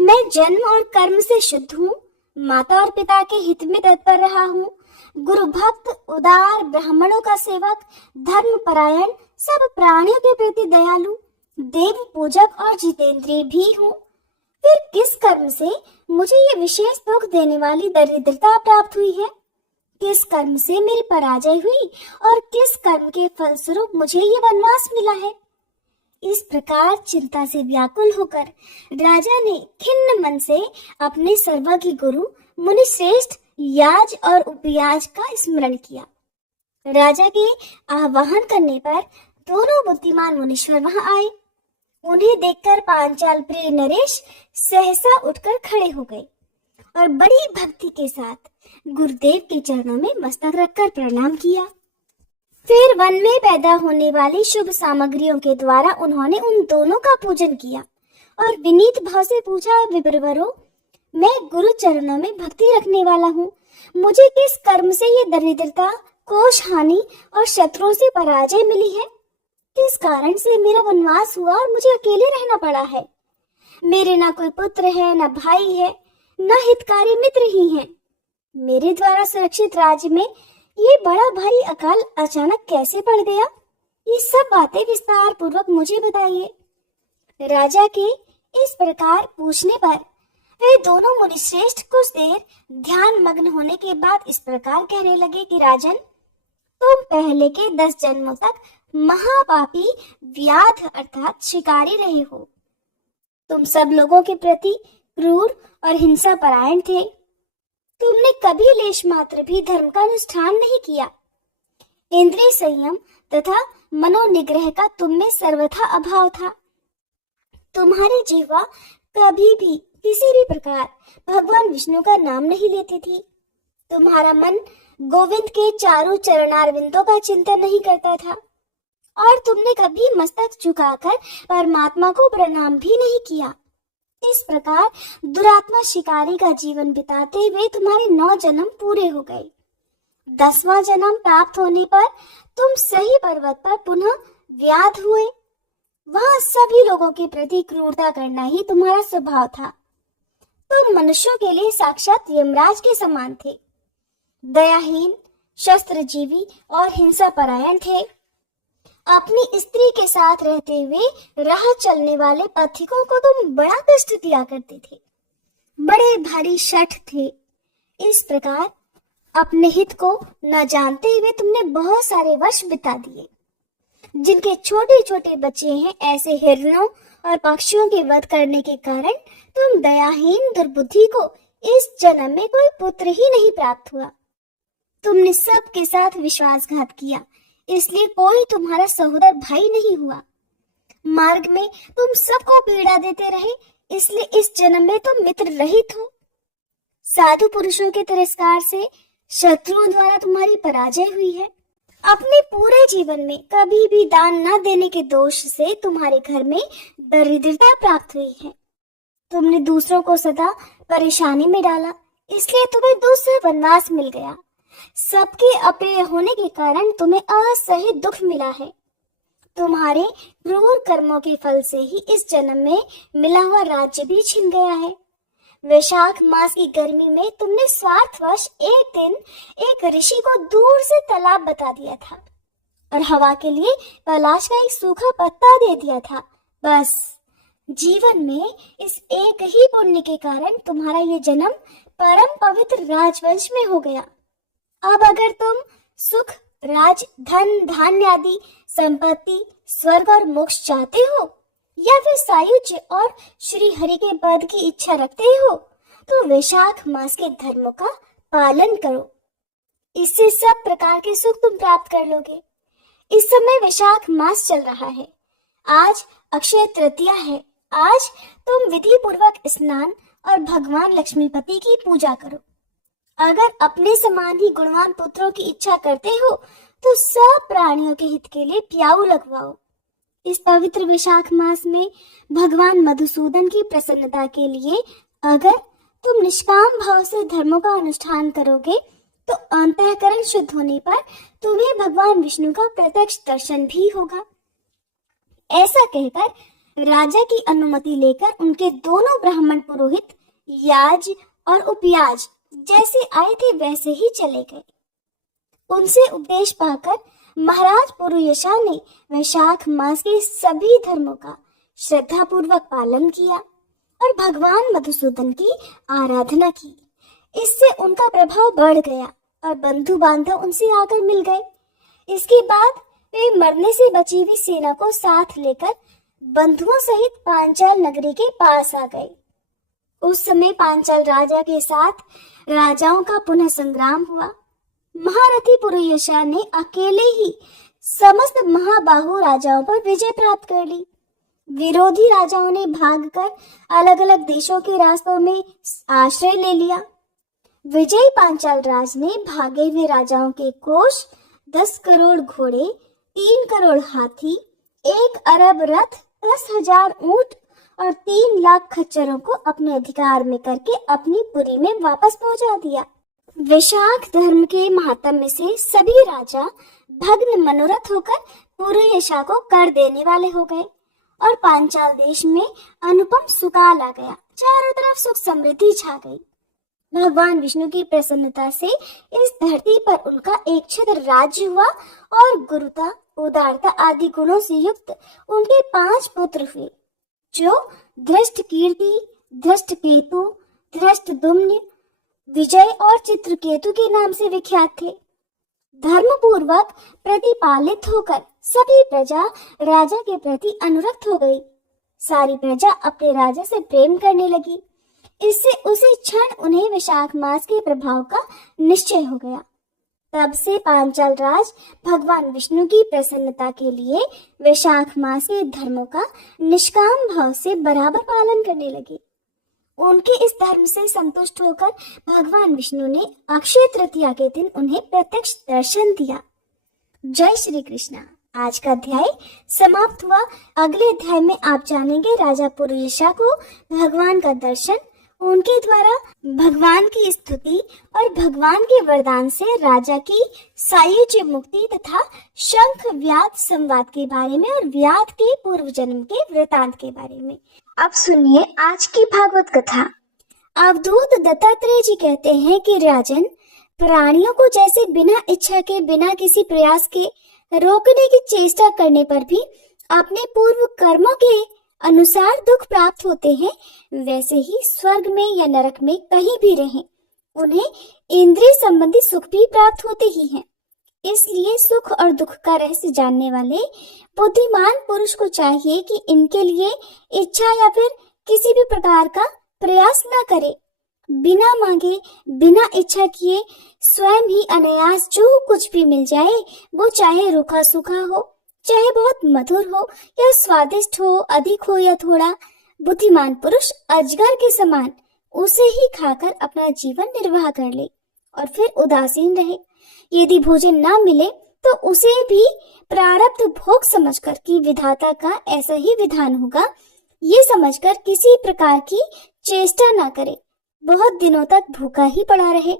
मैं जन्म और कर्म से शुद्ध हूँ, माता और पिता के हित में तत्पर रहा हूँ, गुरु भक्त, उदार, ब्राह्मणों का सेवक, धर्म परायण, सब प्राणियों के प्रति दयालु, देव पूजक और जितेंद्रिय भी हूँ। फिर किस कर्म से मुझे ये विशेष दुख देने वाली दरिद्रता प्राप्त हुई है? किस कर्म से मेरी पराजय हुई और किस कर्म के फलस्वरूप मुझे ये वनवास मिला है? इस प्रकार चिंता से व्याकुल होकर राजा ने खिन्न मन से अपने सर्वज्ञ गुरु मुनि श्रेष्ठ याज और उपयाज का स्मरण किया। राजा के आह्वान करने पर दोनों बुद्धिमान मुनीश्वर वहां आए। उन्हें देखकर पांचाल प्रिय नरेश सहसा उठकर खड़े हो गए और बड़ी भक्ति के साथ गुरुदेव के चरणों में मस्तक रखकर प्रणाम किया। फिर वन में पैदा होने वाली शुभ सामग्रियों के द्वारा उन्होंने उन दोनों का पूजन किया और विनीत भाव से पूछा, विप्रवरों, मैं गुरु चरणों में भक्ति रखने वाला हूँ, मुझे किस कर्म से ये दरिद्रता, कोष हानि और शत्रुओं से पराजय मिली है? किस कारण से मेरा वनवास हुआ और मुझे अकेले रहना पड़ा है? मेरे ना कोई पुत्र है, ना भाई है, ना हितकारी मित्र ही हैं। मेरे द्वारा सुरक्षित राज्य में ये बड़ा भारी अकाल अचानक कैसे पड़ गया? ये सब बातें विस्तार पूर्वक मुझे बताइए। राजा के इस प्रकार पूछने पर वे दोनों मुनिश्रेष्ठ कुछ देर ध्यान मग्न होने के बाद इस प्रकार कहने लगे कि राजन, तुम पहले के 10 जन्मों तक महापापी व्याध अर्थात शिकारी रहे हो। तुम सब लोगों के प्रति क्रूर और हिंसा परायण थे। तुमने कभी लेश मात्र भी धर्म का अनुष्ठान नहीं किया। इंद्रिय संयम तथा मनोनिग्रह का तुम में सर्वथा अभाव था। तुम्हारी जीवा कभी भी किसी भी प्रकार भगवान विष्णु का नाम नहीं लेती थी। तुम्हारा मन गोविंद के चारों चरणारविंदों का चिंतन नहीं करता था और तुमने कभी मस्तक झुकाकर परमात्मा को प्रणाम भी नहीं किया। इस प्रकार दुरात्मा शिकारी का जीवन बिताते हुए तुम्हारे 9 जन्म पूरे हो गए। 10वां जन्म प्राप्त होने पर तुम सही पर्वत पर पुनः व्याध हुए। वहां सभी लोगों के प्रति क्रूरता करना ही तुम्हारा स्वभाव था। तुम मनुष्यों के लिए साक्षात यमराज के समान थे। दयाहीन, शस्त्रजीवी और हिंसा परायण थे। अपनी स्त्री के साथ रहते हुए राह चलने वाले पथिकों को तुम बड़ा कष्ट दिया करते थे। बड़े भारी शठ थे। इस प्रकार अपने हित को न जानते हुए तुमने बहुत सारे वर्ष बिता दिए। जिनके छोटे छोटे बच्चे हैं, ऐसे हिरणों और पक्षियों के वध करने के कारण तुम दयाहीन दुर्बुद्धि को इस जन्म में कोई पुत्र ही नहीं प्राप्त हुआ। तुमने सबके साथ विश्वासघात किया, इसलिए कोई तुम्हारा सहोदर भाई नहीं हुआ। मार्ग में तुम सबको पीड़ा देते रहे, इसलिए इस जन्म में तुम मित्र रहित हो। साधु पुरुषों के तिरस्कार से शत्रुओं द्वारा तुम्हारी पराजय हुई है। अपने पूरे जीवन में कभी भी दान न देने के दोष से तुम्हारे घर में दरिद्रता प्राप्त हुई है। तुमने दूसरों को सदा परेशानी में डाला, इसलिए तुम्हें दूसरा वनवास मिल गया। सबके अप्रिय होने के कारण तुम्हें असह्य दुख मिला है। तुम्हारे क्रूर कर्मों के फल से ही इस जन्म में मिला हुआ राज्य भी छिन गया है। वैशाख मास की गर्मी में तुमने स्वार्थवश एक दिन एक ऋषि को दूर से तालाब बता दिया था और हवा के लिए पलाश का एक सूखा पत्ता दे दिया था। बस जीवन में इस एक ही पुण्य के कारण तुम्हारा ये जन्म परम पवित्र राजवंश में हो गया। अब अगर तुम सुख, राज, धन, धान्य आदि संपत्ति, स्वर्ग और मोक्ष चाहते हो या फिर सायुज्य और श्री हरि के पद की इच्छा रखते हो, तो वैशाख मास के धर्मों का पालन करो। इससे सब प्रकार के सुख तुम प्राप्त कर लोगे। इस समय वैशाख मास चल रहा है। आज अक्षय तृतीया है। आज तुम विधि पूर्वक स्नान और भगवान लक्ष्मीपति की पूजा करो। अगर अपने समान ही गुणवान पुत्रों की इच्छा करते हो तो सब प्राणियों के हित के लिए प्याऊ लगवाओ। इस पवित्र वैशाख मास में भगवान मधुसूदन की प्रसन्नता के लिए अगर तुम निष्काम भाव से धर्मों का अनुष्ठान करोगे तो अंतःकरण शुद्ध होने पर तुम्हें भगवान विष्णु का प्रत्यक्ष दर्शन भी होगा। ऐसा कहकर राजा की अनुमति लेकर उनके दोनों ब्राह्मण पुरोहित याज और उपयाज जैसे आए थे वैसे ही चले गए। उनसे उपदेश पाकर महाराज पुरुयशा ने वैशाख मास के सभी धर्मों का श्रद्धा पूर्वक पालन किया और भगवान मधुसूदन की आराधना की। इससे उनका प्रभाव बढ़ गया और बंधु बांधव उनसे आकर मिल गए। इसके बाद वे मरने से बची हुई सेना को साथ लेकर बंधुओं सहित पांचाल नगरी के पास आ गए। उस समय पांचाल राजा के साथ राजाओं का पुनः संग्राम हुआ। महारथी पुरुयशा ने अकेले ही समस्त महाबाहु राजाओं पर विजय प्राप्त कर ली। विरोधी राजाओं ने भागकर अलग अलग देशों के रास्तों में आश्रय ले लिया। विजयी पांचाल राज ने भागे हुए राजाओं के कोष, 10 करोड़ घोड़े, 3 करोड़ हाथी, 1 अरब रथ, 10,000 ऊंट और 3 लाख खच्चरों को अपने अधिकार में करके अपनी पुरी में वापस पहुंचा दिया। वैशाख धर्म के महात्म्य से सभी राजा भग्न मनोरथ होकर पुरुयशा को कर देने वाले हो गए और पांचाल देश में अनुपम सुकाल आ गया। चारों तरफ सुख समृद्धि छा गई। भगवान विष्णु की प्रसन्नता से इस धरती पर उनका एक छत्र राज्य हुआ और गुरुता, उदारता आदि गुणों से युक्त उनके 5 पुत्र हुए, जो धृष्ट कीर्ति, धृष्ट केतु, धृष्ट दुम्न, विजय और चित्रकेतु के नाम से विख्यात थे। धर्म पूर्वक प्रतिपालित होकर सभी प्रजा राजा के प्रति अनुरक्त हो गई। सारी प्रजा अपने राजा से प्रेम करने लगी। इससे उसी क्षण उन्हें वैशाख मास के प्रभाव का निश्चय हो गया। तब से पांचाल राज भगवान विष्णु की प्रसन्नता के लिए वैशाख मास के धर्मों का निष्काम भाव से बराबर पालन करने लगे। उनके इस धर्म से संतुष्ट होकर भगवान विष्णु ने अक्षय तृतीया के दिन उन्हें प्रत्यक्ष दर्शन दिया। जय श्री कृष्णा। आज का अध्याय समाप्त हुआ। अगले अध्याय में आप जानेंगे राजा पुरुयशा को भगवान का दर्शन, उनके द्वारा भगवान की स्तुति और भगवान के वरदान से राजा की सायुज्य मुक्ति तथा शंख व्याध संवाद के बारे में और व्याध के पूर्व जन्म के वृतांत के बारे में। अब सुनिए आज की भागवत कथा। अवधूत दत्तात्रेय जी कहते हैं कि राजन, प्राणियों को जैसे बिना इच्छा के, बिना किसी प्रयास के रोकने की चेष्टा करने पर भी अपने पूर्व कर्मों के अनुसार दुख प्राप्त होते हैं, वैसे ही स्वर्ग में या नरक में कहीं भी रहें, उन्हें इंद्रिय संबंधी सुख भी प्राप्त होते ही हैं। इसलिए सुख और दुख का रहस्य जानने वाले बुद्धिमान पुरुष को चाहिए कि इनके लिए इच्छा या फिर किसी भी प्रकार का प्रयास न करे। बिना मांगे, बिना इच्छा किए स्वयं ही अनायास जो कुछ भी मिल जाए, वो चाहे रूखा सूखा हो, चाहे बहुत मधुर हो या स्वादिष्ट हो, अधिक हो या थोड़ा, बुद्धिमान पुरुष अजगर के समान उसे ही खाकर अपना जीवन निर्वाह कर ले और फिर उदासीन रहे। यदि भोजन ना मिले तो उसे भी प्रारब्ध भोग समझकर कि विधाता का ऐसा ही विधान होगा, ये समझकर किसी प्रकार की चेष्टा ना करे, बहुत दिनों तक भूखा ही पड़ा रहे।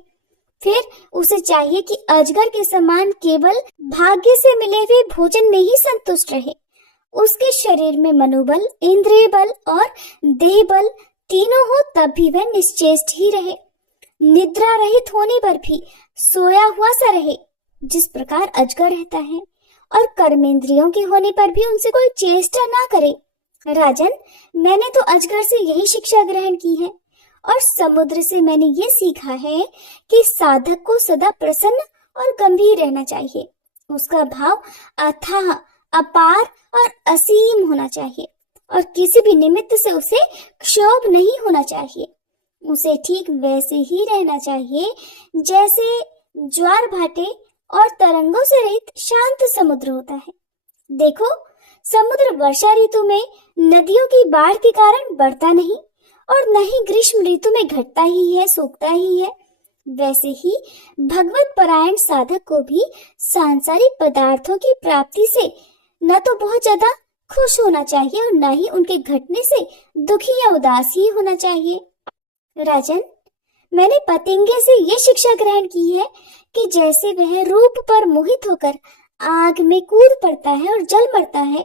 फिर उसे चाहिए कि अजगर के समान केवल भाग्य से मिले हुए भोजन में ही संतुष्ट रहे। उसके शरीर में मनोबल, इंद्रिय बल और देह बल तीनों हो तब भी वह निश्चेष्ट ही रहे। निद्रा रहित होने पर भी सोया हुआ सा रहे, जिस प्रकार अजगर रहता है, और कर्मेंद्रियों के होने पर भी उनसे कोई चेष्टा ना करे। राजन, मैंने तो अजगर से यही शिक्षा ग्रहण की है और समुद्र से मैंने ये सीखा है कि साधक को सदा प्रसन्न और गंभीर रहना चाहिए। उसका भाव अथाह, अपार और असीम होना चाहिए और किसी भी निमित्त से उसे क्षोभ नहीं होना चाहिए। उसे ठीक वैसे ही रहना चाहिए जैसे ज्वार भाटे और तरंगों से रहित शांत समुद्र होता है। देखो, समुद्र वर्षा ऋतु में नदियों की बाढ़ के कारण बढ़ता नहीं और न ही ग्रीष्म ऋतु में घटता ही है, सूखता ही है। वैसे ही भगवत परायण साधक को भी सांसारिक पदार्थों की प्राप्ति से न तो बहुत ज्यादा खुश होना चाहिए और न ही उनके घटने से दुखी या उदास ही होना चाहिए। राजन, मैंने पतंगे से ये शिक्षा ग्रहण की है कि जैसे वह रूप पर मोहित होकर आग में कूद पड़ता है और जल मरता है,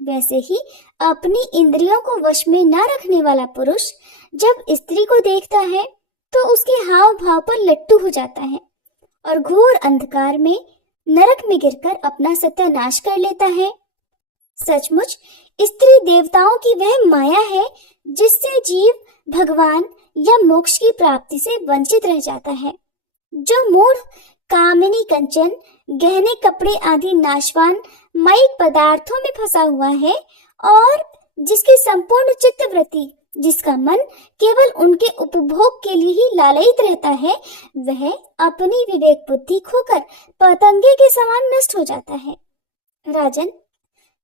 वैसे ही अपनी इंद्रियों को वश में न रखने वाला पुरुष जब स्त्री को देखता है तो उसके हाव भाव पर लट्टू हो जाता है और घोर अंधकार में नरक में गिरकर अपना सत्यानाश कर लेता है। सचमुच स्त्री देवताओं की वह माया है जिससे जीव भगवान या मोक्ष की प्राप्ति से वंचित रह जाता है। जो मूढ़ कामिनी कंचन, गहने, कपड़े आदि नाशवान माइक पदार्थों में फंसा हुआ है और जिसकी संपूर्ण चित्तवृत्ति, जिसका मन केवल उनके उपभोग के लिए ही लालयित रहता है, वह अपनी विवेक बुद्धि खोकर पतंगे के समान नष्ट हो जाता है। राजन,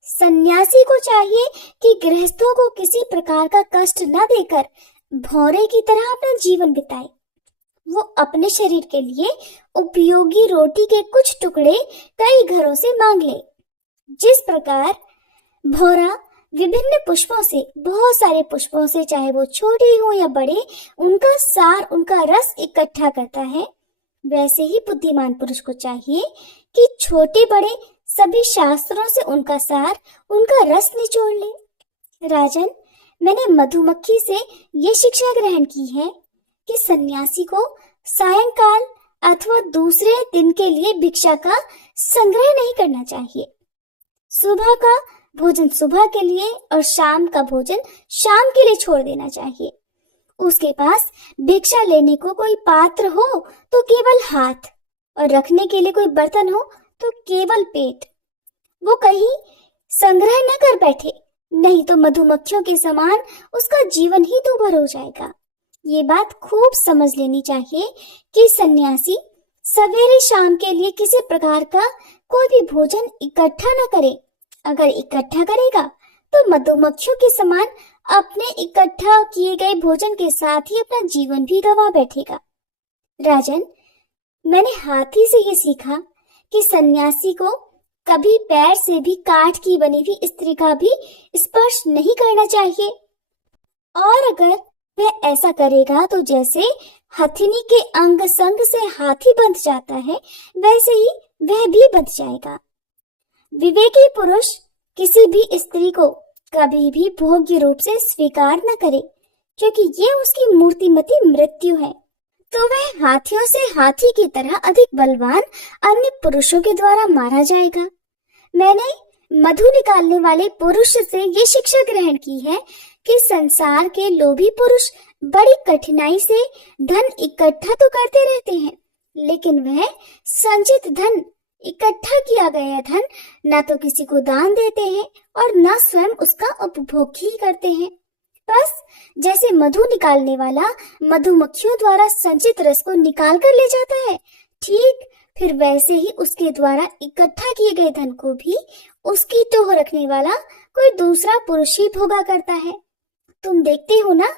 सन्यासी को चाहिए कि गृहस्थों को किसी प्रकार का कष्ट न देकर भौरे की तरह अपना जीवन बिताए। वो अपने शरीर के लिए उपयोगी रोटी के कुछ टुकड़े कई घरों से मांग ले। जिस प्रकार भौरा विभिन्न पुष्पों से, बहुत सारे पुष्पों से, चाहे वो छोटे हो या बड़े, उनका सार, उनका रस इकट्ठा करता है, वैसे ही बुद्धिमान पुरुष को चाहिए कि छोटे बड़े सभी शास्त्रों से उनका सार, उनका रस निचोड़ ले। राजन, मैंने मधुमक्खी से ये शिक्षा ग्रहण की है कि सन्यासी को सायंकाल अथवा दूसरे दिन के लिए भिक्षा का संग्रह नहीं करना चाहिए। सुबह का भोजन सुबह के लिए और शाम का भोजन शाम के लिए छोड़ देना चाहिए। उसके पास भिक्षा लेने को कोई पात्र हो तो केवल हाथ, और रखने के लिए कोई बर्तन हो तो केवल पेट। वो कहीं संग्रह न कर बैठे, नहीं तो मधुमक्खियों के समान उसका जीवन ही दूभर हो जाएगा। ये बात खूब समझ लेनी चाहिए कि सन्यासी सवेरे शाम के लिए किसी प्रकार का कोई भी भोजन इकट्ठा न करे। अगर इकट्ठा करेगा तो मधुमक्खियों के समान अपने इकट्ठा किए गए भोजन के साथ ही अपना जीवन भी गंवा बैठेगा। राजन, मैंने हाथी से ये सीखा कि सन्यासी को कभी पैर से भी काठ की बनी हुई स्त्री का भी स्पर्श नहीं करना चाहिए, और अगर वह ऐसा करेगा तो जैसे हथिनी के अंग संग से हाथी बंध जाता है, वैसे ही वह भी बंध जाएगा। विवेकी पुरुष किसी भी स्त्री को कभी भी भोग्य रूप से स्वीकार न करे, क्योंकि ये उसकी मूर्तिमती मृत्यु है। तो वह हाथियों से हाथी की तरह अधिक बलवान अन्य पुरुषों के द्वारा मारा जाएगा। मैंने मधु निकालने वाले पुरुष से ये शिक्षा ग्रहण की है कि संसार के लोभी पुरुष बड़ी कठिनाई से धन इकट्ठा तो करते रहते हैं, लेकिन वह संचित धन, इकट्ठा किया गया धन न तो किसी को दान देते हैं और न स्वयं उसका उपभोग ही करते हैं। बस जैसे मधु निकालने वाला मधुमक्खियों द्वारा संचित रस को निकाल कर ले जाता है, ठीक फिर वैसे ही उसके द्वारा इकट्ठा किए गए धन को भी उसकी टोह रखने वाला कोई दूसरा पुरुष ही भोगा करता है। तुम देखते हो ना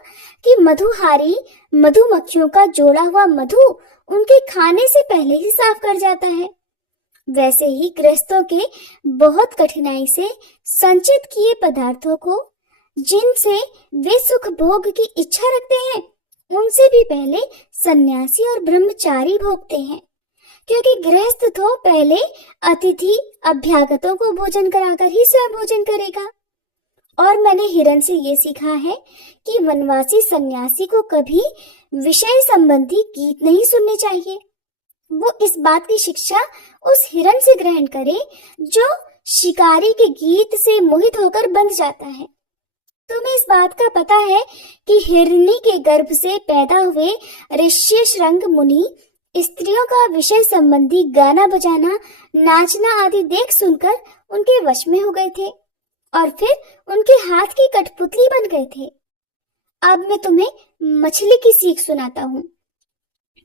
कि मधुहारी मधुमक्खियों का जोड़ा हुआ मधु उनके खाने से पहले ही साफ कर जाता है। वैसे ही गृहस्थों के बहुत कठिनाई से संचित किए पदार्थों को, जिनसे वे सुख भोग की इच्छा रखते हैं, उनसे भी पहले सन्यासी और ब्रह्मचारी भोगते हैं, क्योंकि गृहस्थ तो पहले अतिथि अभ्यागतों को भोजन कराकर ही स्वयं भोजन करेगा। और मैंने हिरण से ये सीखा है कि वनवासी सन्यासी को कभी विषय संबंधी गीत नहीं सुनने चाहिए। वो इस बात की शिक्षा उस हिरण से ग्रहण करे जो शिकारी के गीत से मोहित होकर बंध जाता है। तुम्हें इस बात का पता है कि हिरनी के गर्भ से पैदा हुए ऋष्यशृंग मुनि स्त्रियों का विषय संबंधी गाना बजाना, नाचना आदि देख सुनकर उनके वश में हो गए थे और फिर उनके हाथ की कठपुतली बन गए थे। अब मैं तुम्हें मछली की सीख सुनाता हूँ।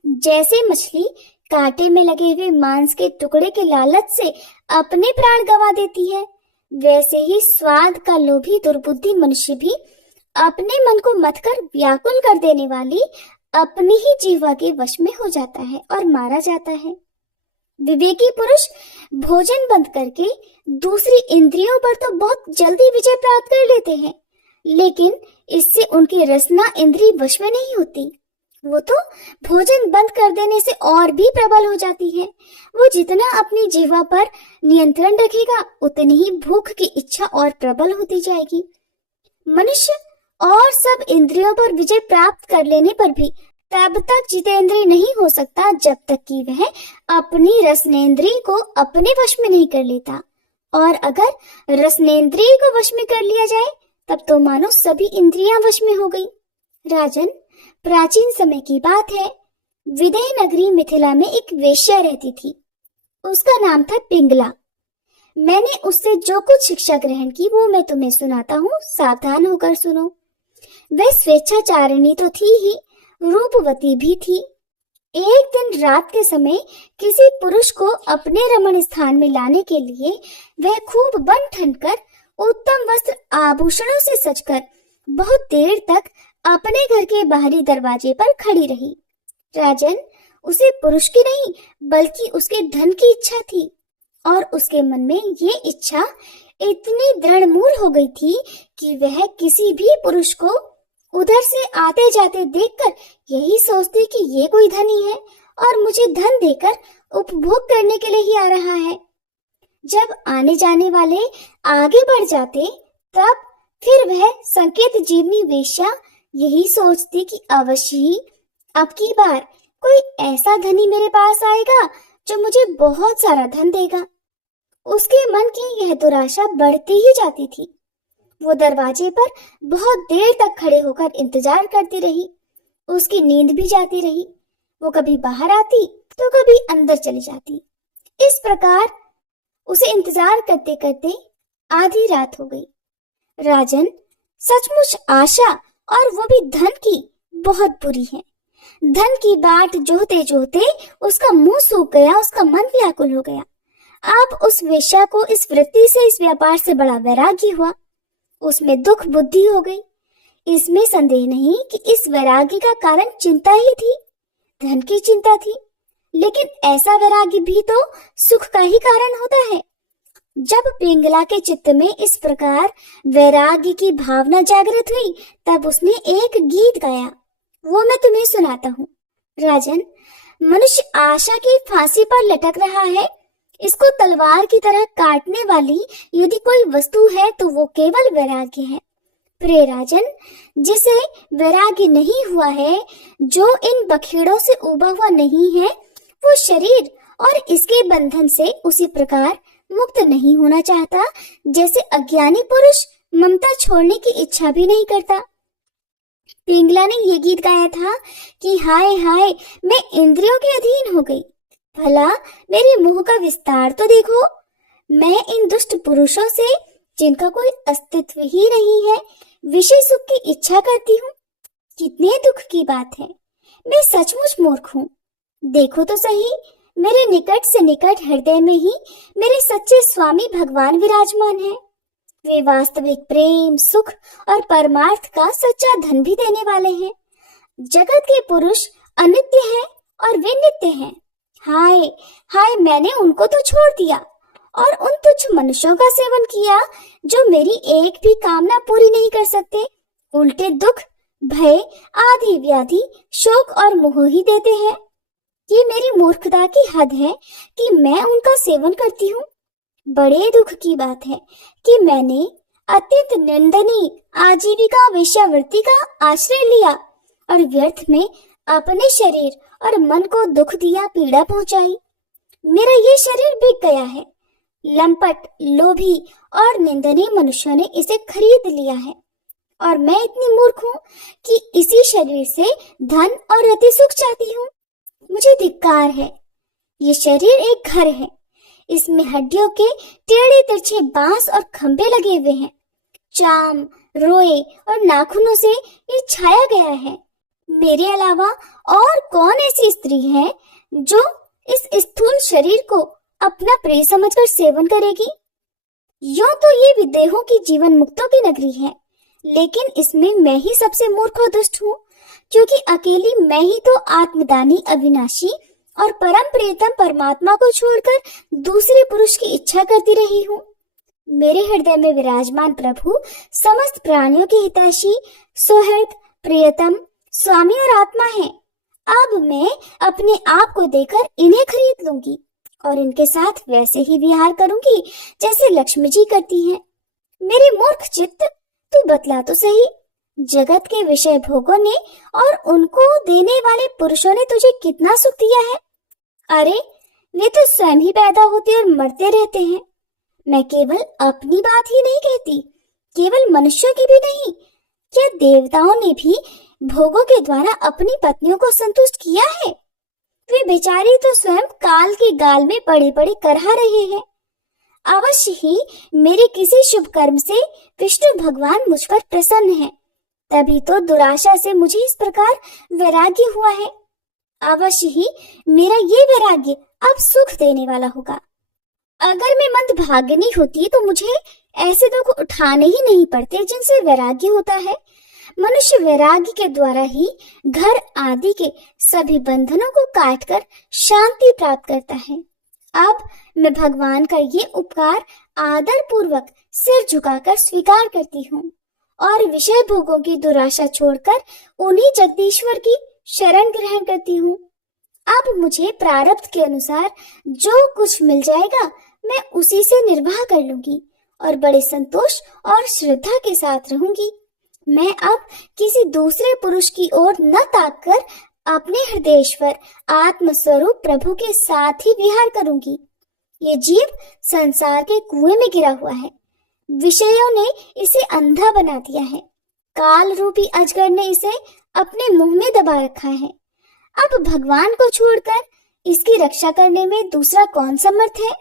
जैसे मछली कांटे में लगे हुए मांस के टुकड़े के लालच से अपने प्राण गंवा देती है, वैसे ही स्वाद का लोभी दुर्बुद्धि मनुष्य भी अपने मन को मथकर व्याकुल कर देने वाली अपनी ही जीवा के वश में हो जाता है और मारा जाता है। विवेकी पुरुष भोजन बंद करके दूसरी इंद्रियों पर तो बहुत जल्दी विजय प्राप्त कर लेते हैं, लेकिन इससे उनकी रसना इंद्रिय वश में नहीं होती। वो तो भोजन बंद कर देने से और भी प्रबल हो जाती है। वो जितना अपनी जीवा पर नियंत्रण रखेगा, उतनी ही भूख की इच्छा और प्रबल होती जाएगी। मनुष्य और सब इंद्रियों पर विजय प्राप्त कर लेने पर भी तब तक जितेंद्रिय नहीं हो सकता जब तक कि वह अपनी रसनेंद्रिय को अपने वश में नहीं कर लेता। और अगर रसनेंद्रिय को वश में कर लिया जाए तब तो मानो सभी इंद्रियां वश में हो गई। राजन, प्राचीन समय की बात है। विदेह नगरी मिथिला में एक वेश्या रहती थी। उसका नाम था पिंगला। मैंने उससे जो कुछ शिक्षा ग्रहण की वो मैं तुम्हें सुनाता हूँ, सावधान होकर सुनो। वह स्वेच्छाचारिणी तो थी ही, रूपवती भी थी। एक दिन रात के समय किसी पुरुष को अपने रमण स्थान में लाने के लिए वह खूब बन ठन कर, उत्तम वस्त्र आभूषणों से सजकर बहुत देर तक अपने घर के बाहरी दरवाजे पर खड़ी रही। राजन, उसे पुरुष की नहीं बल्कि उसके धन की इच्छा थी और उसके मन में ये इच्छा इतनी दृढ़मूल हो गई थी कि वह किसी भी पुरुष को उधर से आते जाते देखकर यही सोचती कि ये कोई धनी है और मुझे धन देकर उपभोग करने के लिए ही आ रहा है। जब आने जाने वाले आगे बढ़ जाते तब फिर वह संकेत जीवनी वेश्या यही सोचती कि अवश्य ही अब की बार कोई ऐसा धनी मेरे पास आएगा जो मुझे बहुत सारा धन देगा। उसके मन की यह दुराशा बढ़ती ही जाती थी। वो दरवाजे पर बहुत देर तक खड़े होकर इंतजार करती रही। उसकी नींद भी जाती रही। वो कभी बाहर आती तो कभी अंदर चली जाती। इस प्रकार उसे इंतजार करते करते आधी रात हो गई। राजन, सचमुच आशा और वो भी धन की बहुत बुरी है। धन की बाट जोहते जोहते उसका मुंह सूख गया, उसका मन व्याकुल हो गया। अब उस वेश्या को इस वृत्ति से, इस व्यापार से बड़ा वैराग्य हुआ। उसमें दुख बुद्धि हो गई। इसमें संदेह नहीं कि इस वैराग्य का कारण चिंता ही थी, धन की चिंता थी। लेकिन ऐसा वैराग्य भी तो सुख का ही कारण होता है। जब पिंगला के चित्त में इस प्रकार वैराग्य की भावना जागृत हुई तब उसने एक गीत गाया, वो मैं तुम्हें सुनाता हूँ। राजन, मनुष्य आशा की फांसी पर लटक रहा है। इसको तलवार की तरह काटने वाली यदि कोई वस्तु है तो वो केवल वैराग्य है। प्रिय राजन, जिसे वैराग्य नहीं हुआ है, जो इन बखेड़ों से उबा हुआ नहीं है, वो शरीर और इसके बंधन से उसी प्रकार मुक्त नहीं होना चाहता जैसे अज्ञानी पुरुष ममता छोड़ने की इच्छा भी नहीं करता। पिंगला ने ये गीत गाया था कि हाय हाय मैं इंद्रियों के अधीन हो गई, भला मेरे मुंह का विस्तार तो देखो। मैं इन दुष्ट पुरुषों से, जिनका कोई अस्तित्व ही नहीं है, विषय सुख की इच्छा करती हूँ। कितने दुख की बात है, मैं सचमुच मूर्ख हूँ। देखो तो सही, मेरे निकट से निकट हृदय में ही मेरे सच्चे स्वामी भगवान विराजमान हैं। वे वास्तविक प्रेम, सुख और परमार्थ का सच्चा धन भी देने वाले हैं। जगत के पुरुष अनित्य हैं और वे नित्य हैं। हाय हाय, मैंने उनको तो छोड़ दिया और उन तुच्छ मनुष्यों का सेवन किया जो मेरी एक भी कामना पूरी नहीं कर सकते। उल्टे दुख, भय आदि व्याधि, शोक और मोह ही देते हैं। ये मेरी मूर्खता की हद है कि मैं उनका सेवन करती हूँ। बड़े दुख की बात है कि मैंने अत्यंत निंदनीय आजीविका वेश्यावृत्ति का आश्रय लिया और व्यर्थ में अपने शरीर और मन को दुख दिया, पीड़ा पहुंचाई। मेरा ये शरीर बिक गया है। लंपट, लोभी और निंदनीय मनुष्यों ने इसे खरीद लिया है और मैं इतनी मूर्ख हूँ कि इसी शरीर से धन और रति सुख चाहती हूँ। मुझे धिक्कार है। ये शरीर एक घर है, इसमें हड्डियों के टेढ़े तिरछे बांस और खंभे लगे हुए हैं। चाम, रोए और नाखूनों से ये छाया गया है। मेरे अलावा और कौन ऐसी स्त्री है जो इस स्थूल शरीर को अपना प्रिय समझकर सेवन करेगी? यूं तो ये विदेहों की जीवन मुक्तों की नगरी है, लेकिन इसमें मैं ही सबसे मूर्ख और दुष्ट हूँ, क्योंकि अकेली मैं ही तो आत्मदानी, अविनाशी और परम प्रियतम परमात्मा को छोड़कर दूसरे पुरुष की इच्छा करती रही हूँ। मेरे हृदय में विराजमान प्रभु समस्त प्राणियों के हितैषी, सुहृद, प्रियतम, स्वामी और आत्मा है। अब मैं अपने आप को देकर इन्हें खरीद लूंगी और इनके साथ वैसे ही विहार करूंगी जैसे लक्ष्मी जी करती हैं। मेरे मूर्ख चित्त, तू बतला तो सही, जगत के विषय भोगों ने और उनको देने वाले पुरुषों ने तुझे कितना सुख दिया है? अरे वे तो स्वयं ही पैदा होते और मरते रहते हैं। मैं केवल अपनी बात ही नहीं कहती, केवल मनुष्यों की भी नहीं, क्या देवताओं ने भी भोगों के द्वारा अपनी पत्नियों को संतुष्ट किया है? वे बेचारे तो स्वयं काल के गाल में पड़े पड़े करहा रहे हैं। अवश्य ही मेरे किसी शुभ कर्म से विष्णु भगवान मुझ पर प्रसन्न है, तभी तो दुराशा से मुझे इस प्रकार वैराग्य हुआ है। अवश्य ही मेरा ये वैराग्य अब सुख देने वाला होगा। अगर मैं मंदभागिनी होती तो मुझे ऐसे दुख उठाने ही नहीं पड़ते जिनसे वैराग्य होता है। मनुष्य वैराग्य के द्वारा ही घर आदि के सभी बंधनों को काटकर शांति प्राप्त करता है। अब मैं भगवान का ये उपकार आदर पूर्वक सिर झुकाकर स्वीकार करती हूँ और विषय भोगों की दुराशा छोड़कर उन्हीं जगदीश्वर की शरण ग्रहण करती हूँ। अब मुझे प्रारब्ध के अनुसार जो कुछ मिल जाएगा मैं उसी से निर्वाह कर लूंगी और बड़े संतोष और श्रद्धा के साथ रहूंगी। मैं अब किसी दूसरे पुरुष की ओर न ताककर अपने हृदयेश्वर आत्म स्वरूप प्रभु के साथ ही विहार करूंगी। ये जीव संसार के कुएं में गिरा हुआ है। विषयों ने इसे अंधा बना दिया है। काल रूपी अजगर ने इसे अपने मुंह में दबा रखा है। अब भगवान को छोड़कर इसकी रक्षा करने में दूसरा कौन समर्थ है?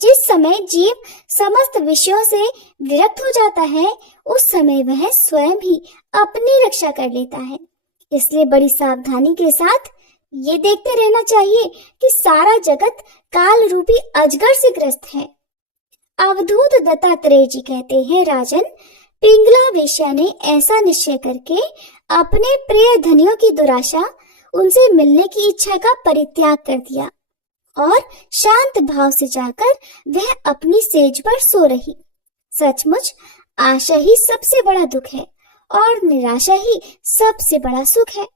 जिस समय जीव समस्त विषयों से विरक्त हो जाता है, उस समय वह स्वयं ही अपनी रक्षा कर लेता है। इसलिए बड़ी सावधानी के साथ ये देखते रहना चाहिए कि सारा जगत काल रूपी अजगर से ग्रस्त है। अवधूत दत्तात्रेय जी कहते हैं, राजन, पिंगला वेश्या ने ऐसा निश्चय करके अपने प्रिय धनियों की दुराशा, उनसे मिलने की इच्छा का परित्याग कर दिया और शांत भाव से जाकर वह अपनी सेज पर सो रही। सचमुच आशा ही सबसे बड़ा दुख है और निराशा ही सबसे बड़ा सुख है,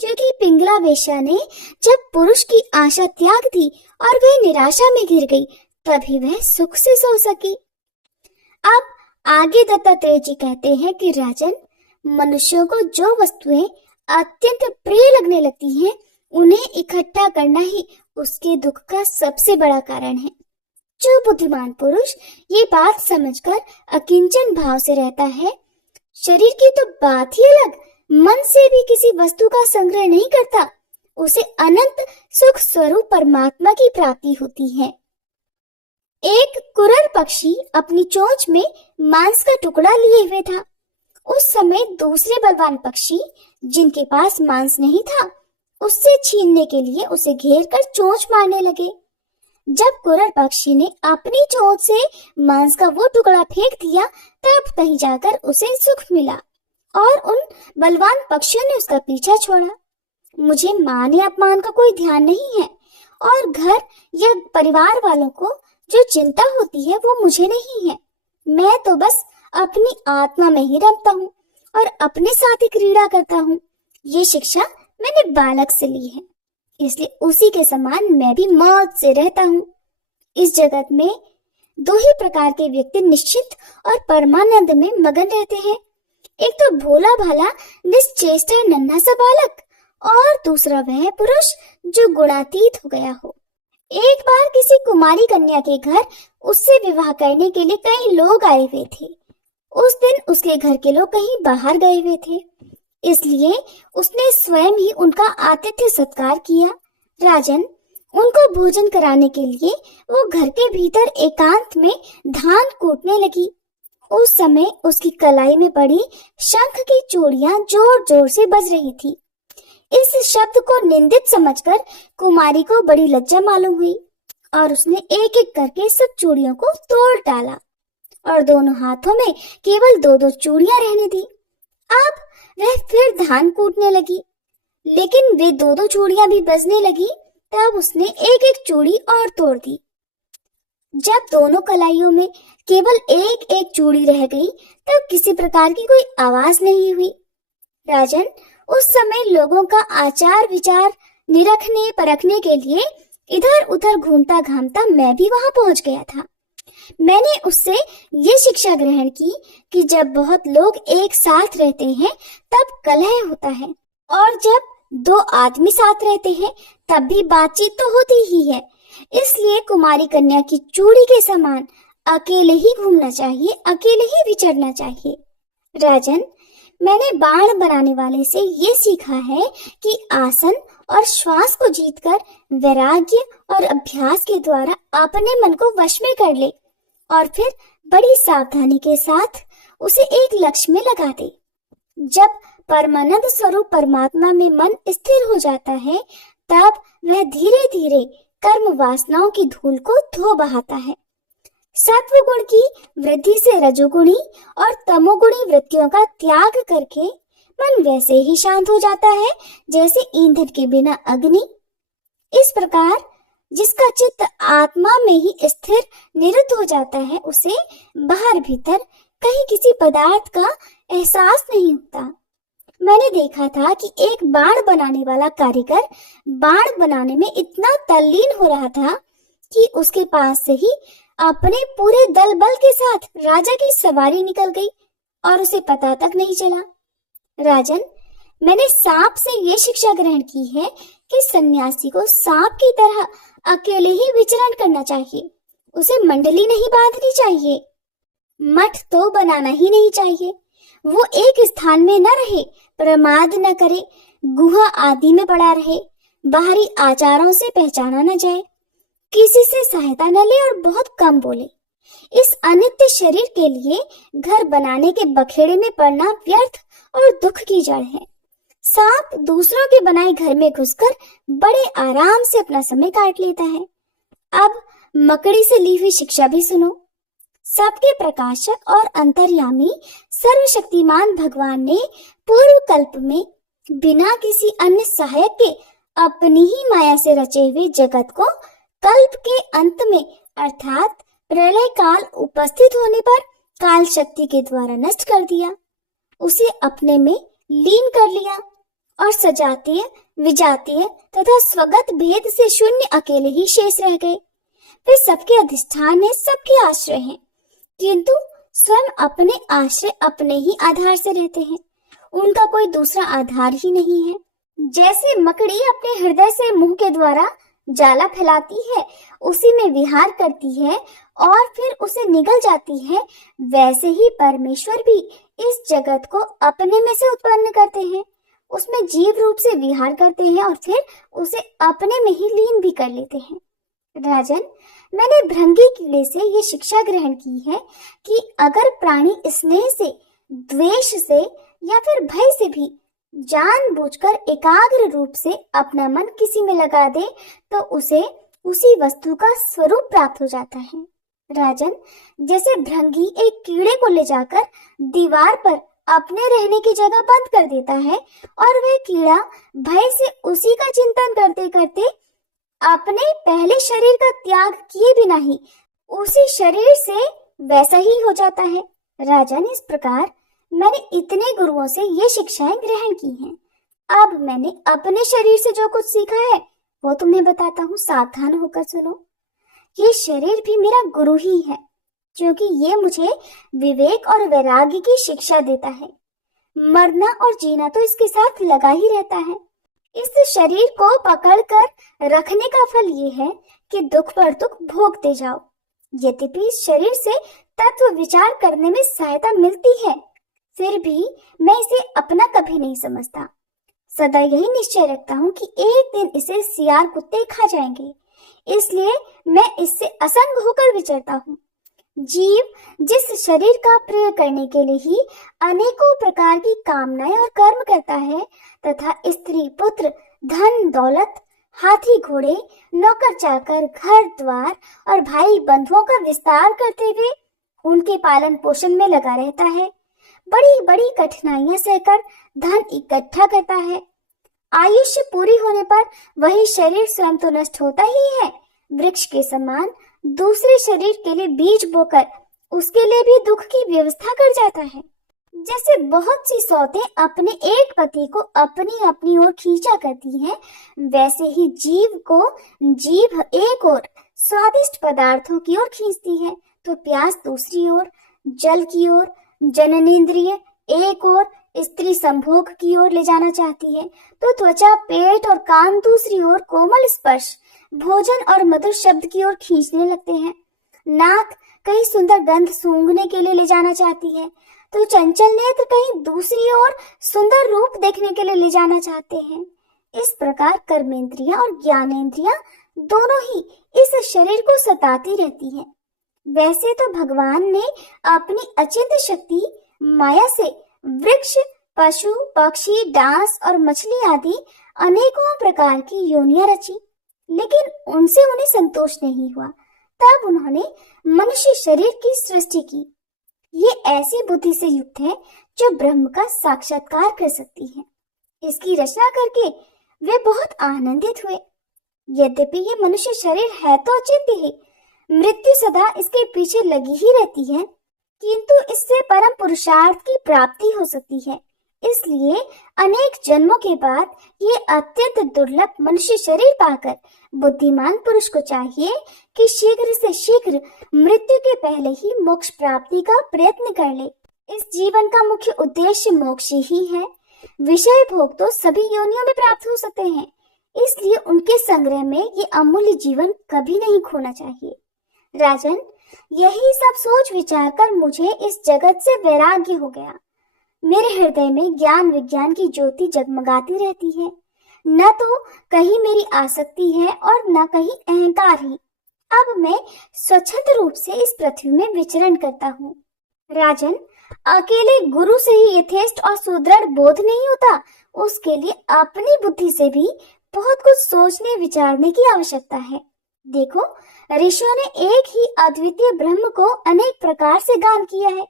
क्योंकि पिंगला वेश्या ने जब पुरुष की आशा त्याग दी और वह निराशा में गिर गई, तभी वह सुख से सो सकी। अब आगे दत्तात्रेय जी कहते हैं कि राजन, मनुष्यों को जो वस्तुएं अत्यंत प्रिय लगने लगती हैं, उन्हें इकट्ठा करना ही उसके दुख का सबसे बड़ा कारण है। जो बुद्धिमान पुरुष ये बात समझकर अकिंचन भाव से रहता है, शरीर की तो बात ही अलग, मन से भी किसी वस्तु का संग्रह नहीं करता, उसे अनंत सुख स्वरूप परमात्मा की प्राप्ति होती है। एक कुरल पक्षी अपनी चोंच में मांस का टुकड़ा लिए हुए था। उस समय दूसरे बलवान पक्षी, जिनके पास मांस नहीं था, उससे छीनने के लिए उसे घेर कर चोंच मारने लगे। जब कुरल पक्षी ने अपनी चोंच से मांस का वो टुकड़ा फेंक दिया, तब कहीं जाकर उसे सुख मिला और उन बलवान पक्षियों ने उसका पीछा छोड़ा। मुझे मान या अपमान का कोई ध्यान नहीं है, और घर या परिवार वालों को जो चिंता होती है वो मुझे नहीं है। मैं तो बस अपनी आत्मा में ही रमता हूँ और अपने साथ ही क्रीड़ा करता हूँ। ये शिक्षा मैंने बालक से ली है, इसलिए उसी के समान मैं भी मौज से रहता हूँ। इस जगत में दो ही प्रकार के व्यक्ति निश्चित और परमानंद में मगन रहते हैं। एक तो भोला भाला निश्चेष्टा नन्हा सा बालक, और दूसरा वह पुरुष जो गुणातीत हो गया हो। एक बार किसी कुमारी कन्या के घर उससे विवाह करने के लिए कई लोग आए हुए थे। उस दिन उसके घर के लोग कहीं बाहर गए हुए थे, इसलिए उसने स्वयं ही उनका आतिथ्य सत्कार किया। राजन, उनको भोजन कराने के लिए वो घर के भीतर एकांत में धान कूटने लगी। उस समय उसकी कलाई में पड़ी शंख की चूड़ियां जोर जोर से बज रही थी। इस शब्द को निंदित समझकर कुमारी को बड़ी लज्जा मालूम हुई और उसने एक एक करके सब चूड़ियों को तोड़ डाला और दोनों हाथों में केवल दो दो चूड़ियां रहने दी। अब वह फिर धान कूटने लगी, लेकिन वे दो दो चूड़ियां भी बजने लगी। तब उसने एक एक चूड़ी और तोड़ दी। जब दोनों कलाइयों में केवल एक एक चूड़ी रह गई, तब किसी प्रकार की कोई आवाज नहीं हुई। राजन, उस समय लोगों का आचार विचार निरखने परखने के लिए इधर उधर घूमता घामता मैं भी वहां पहुंच गया था। मैंने उससे ये शिक्षा ग्रहण की कि जब बहुत लोग एक साथ रहते हैं तब कलह होता है, और जब दो आदमी साथ रहते हैं तब भी बातचीत तो होती ही है। इसलिए कुमारी कन्या की चूड़ी के समान अकेले ही घूमना चाहिए, अकेले ही विचरना चाहिए। राजन, मैंने बाण बनाने वाले से ये सीखा है कि आसन और श्वास को जीतकर वैराग्य और अभ्यास के द्वारा अपने मन को वश में कर ले और फिर बड़ी सावधानी के साथ उसे एक लक्ष्य में लगा दे। जब परमानंद स्वरूप परमात्मा में मन स्थिर हो जाता है, तब वह धीरे धीरे कर्म वासनाओं की धूल को धो बहाता है। सत्व गुण की वृद्धि से रजोगुणी और तमोगुणी वृत्तियों का त्याग करके मन वैसे ही शांत हो जाता है जैसे ईंधन के बिना अग्नि। इस प्रकार जिसका चित्त आत्मा में ही स्थिर निरुद्ध हो जाता है, उसे बाहर भीतर कहीं किसी पदार्थ का एहसास नहीं होता। मैंने देखा था कि एक बाण बनाने वाला कारीगर बाण बनाने में इतना तल्लीन हो रहा था कि उसके पास से ही अपने पूरे दल बल के साथ राजा की सवारी निकल गई और उसे पता तक नहीं चला। राजन, मैंने सांप से ये शिक्षा ग्रहण की है कि सन्यासी को सांप की तरह अकेले ही विचरण करना चाहिए। उसे मंडली नहीं बांधनी चाहिए, मठ तो बनाना ही नहीं चाहिए। वो एक स्थान में न रहे, प्रमाद न करे, गुहा आदि में पड़ा रहे, बाहरी आचारों से पहचाना न जाए, किसी से सहायता न ले और बहुत कम बोले। इस अनित्य शरीर के लिए घर बनाने के बखेड़े में पड़ना व्यर्थ और दुख की जड़ है। सांप दूसरों के बनाए घर में घुसकर बड़े आराम से अपना समय काट लेता है। अब मकड़ी से ली हुई शिक्षा भी सुनो। सबके प्रकाशक और अंतर्यामी सर्वशक्तिमान भगवान ने पूर्व कल्प में बिना किसी अन्य सहायक के अपनी ही माया से रचे हुए जगत को कल्प के अंत में अर्थात प्रलय काल उपस्थित होने पर काल शक्ति के द्वारा नष्ट कर दिया। उसे अपने में लीन कर लिया और सजातीय विजातीय तथा स्वगत भेद से शून्य अकेले ही शेष रह गए। वे सबके अधिष्ठान है, सबके आश्रय हैं, किंतु स्वयं अपने आश्रय अपने ही आधार से रहते हैं, उनका कोई दूसरा आधार ही नहीं है। जैसे मकड़ी अपने हृदय से मुंह के द्वारा जाला फैलाती है, उसी में विहार करती है और फिर उसे निगल जाती है, वैसे ही परमेश्वर भी इस जगत को अपने में से उत्पन्न करते हैं, उसमें जीव रूप से विहार करते हैं और फिर उसे अपने में ही लीन भी कर लेते हैं। राजन, मैंने भृंगी कीड़े से ये शिक्षा ग्रहण की है कि अगर प्राणी स्नेह से, द्वेष से या फिर भय से भी जानबूझकर एकाग्र रूप से अपना मन किसी में लगा दे तो उसे उसी वस्तु का स्वरूप प्राप्त हो जाता है। राजन, जैसे भृंगी एक कीड़े को ले जाकर दीवार पर अपने रहने की जगह बंद कर देता है और वह कीड़ा भय से उसी का चिंतन करते करते अपने पहले शरीर का त्याग किए बिना ही उसी शरीर से वैसा ही हो जाता है। राजन, इस प्रकार मैंने इतने गुरुओं से ये शिक्षाएं ग्रहण की हैं। अब मैंने अपने शरीर से जो कुछ सीखा है वो तुम्हें बताता हूँ, सावधान होकर सुनो। ये शरीर भी मेरा गुरु ही है, क्योंकि ये मुझे विवेक और वैराग्य की शिक्षा देता है। मरना और जीना तो इसके साथ लगा ही रहता है। इस शरीर को पकड़कर रखने का फल ये है कि दुख पर दुख भोगते जाओ। यद्यपि इस शरीर से तत्व विचार करने में सहायता मिलती है, फिर भी मैं इसे अपना कभी नहीं समझता। सदा यही निश्चय रखता हूँ कि एक दिन इसे सियार कुत्ते खा जाएंगे, इसलिए मैं इससे असंग होकर विचरता हूँ। जीव जिस शरीर का प्रयोग करने के लिए ही अनेकों प्रकार की कामनाएं और कर्म करता है तथा स्त्री पुत्र, धन दौलत, हाथी घोड़े, नौकर चाकर, घर द्वार और भाई बंधुओं का विस्तार करते हुए उनके पालन पोषण में लगा रहता है, बड़ी बड़ी कठिनाइयां सहकर धन इकट्ठा करता है। आयुष्य पूरी होने पर वही शरीर स्वयं तो नष्ट होता ही है, वृक्ष के समान दूसरे शरीर के लिए बीज बोकर उसके लिए भी दुख की व्यवस्था कर जाता है। जैसे बहुत सी सौतें अपने एक पति को अपनी अपनी ओर खींचा करती हैं, वैसे ही जीव को जीभ एक ओर स्वादिष्ट पदार्थों की ओर खींचती है, तो प्यास दूसरी ओर, जल की ओर, जननेंद्रिय एक ओर स्त्री संभोग की ओर ले जाना चाहती है, तो त्वचा, पेट और कान दूसरी ओर कोमल स्पर्श, भोजन और मधुर शब्द की ओर खींचने लगते हैं। नाक कहीं सुंदर गंध सूंघने के लिए ले जाना चाहती है, तो चंचल नेत्र कहीं दूसरी ओर सुंदर रूप देखने के लिए ले जाना चाहते हैं। इस प्रकार कर्मेंद्रियां और ज्ञानेंद्रियां दोनों ही इस शरीर को सताती रहती हैं। वैसे तो भगवान ने अपनी अचिंत्य शक्ति माया से वृक्ष, पशु, पक्षी, डांस और मछली आदि अनेकों प्रकार की योनियां रची, लेकिन उनसे उन्हें संतोष नहीं हुआ। तब उन्होंने मनुष्य शरीर की सृष्टि की। ये ऐसी बुद्धि से युक्त है जो ब्रह्म का साक्षात्कार कर सकती है। इसकी रचना करके वे बहुत आनंदित हुए। यद्यपि ये मनुष्य शरीर है तो अचिंत्य ही, मृत्यु सदा इसके पीछे लगी ही रहती है, किंतु इससे परम पुरुषार्थ की प्राप्ति हो सकती है। इसलिए अनेक जन्मों के बाद ये अत्यंत दुर्लभ मनुष्य शरीर पाकर बुद्धिमान पुरुष को चाहिए कि शीघ्र से शीघ्र मृत्यु के पहले ही मोक्ष प्राप्ति का प्रयत्न कर ले। इस जीवन का मुख्य उद्देश्य मोक्ष ही है। विषय भोग तो सभी योनियों में प्राप्त हो सकते हैं, इसलिए उनके संग्रह में ये अमूल्य जीवन कभी नहीं खोना चाहिए। राजन, यही सब सोच विचार कर मुझे इस जगत से वैराग्य हो गया। मेरे हृदय में ज्ञान विज्ञान की ज्योति जगमगाती रहती है। न तो कहीं मेरी आसक्ति है और न कहीं अहंकार ही। अब मैं स्वच्छंद रूप से इस पृथ्वी में विचरण करता हूँ। राजन, अकेले गुरु से ही यथेष्ट और सुदृढ़ बोध नहीं होता, उसके लिए अपनी बुद्धि से भी बहुत कुछ सोचने विचारने की आवश्यकता है। देखो, ऋषियों ने एक ही अद्वितीय ब्रह्म को अनेक प्रकार से गान किया है।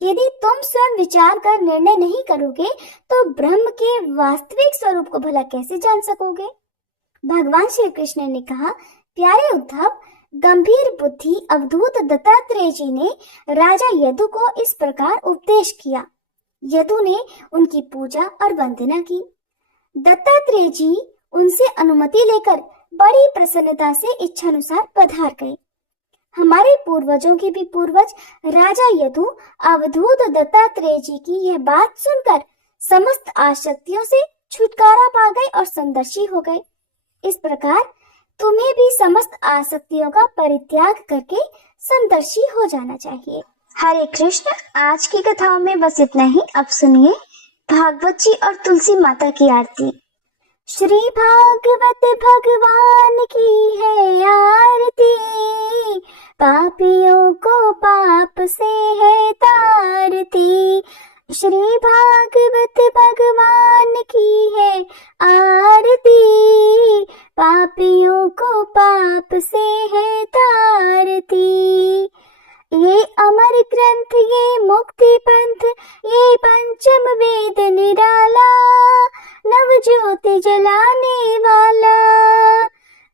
यदि तुम स्वयं विचार कर निर्णय नहीं करोगे तो ब्रह्म के वास्तविक स्वरूप को भला कैसे जान सकोगे? भगवान श्री कृष्ण ने कहा, प्यारे उद्धव, गंभीर बुद्धि अवधूत दत्तात्रेय जी ने राजा यदु को इस प्रकार उपदेश किया। यदु ने उनकी पूजा और वंदना की। दत्तात्रेय जी उनसे अनुमति लेकर बड़ी प्रसन्नता से इच्छानुसार पधार गए। हमारे पूर्वजों के भी पूर्वज राजा यदु अवधूत दत्तात्रेय जी की यह बात सुनकर समस्त आसक्तियों से छुटकारा पा गए और समदर्शी हो गए। इस प्रकार तुम्हें भी समस्त आसक्तियों का परित्याग करके समदर्शी हो जाना चाहिए। हरे कृष्ण। आज की कथाओं में बस इतना ही। अब सुनिए भागवत जी और तुलसी माता की आरती। श्री भागवत भगवान की है आरती, पापियों को पाप से है तारती। श्री भागवत भगवान की है आरती, पापियों को पाप से है तारती। ये अमर ग्रंथ, ये मुक्ति पंथ, ये पंचम वेद निराला, नव ज्योति जलाने वाला।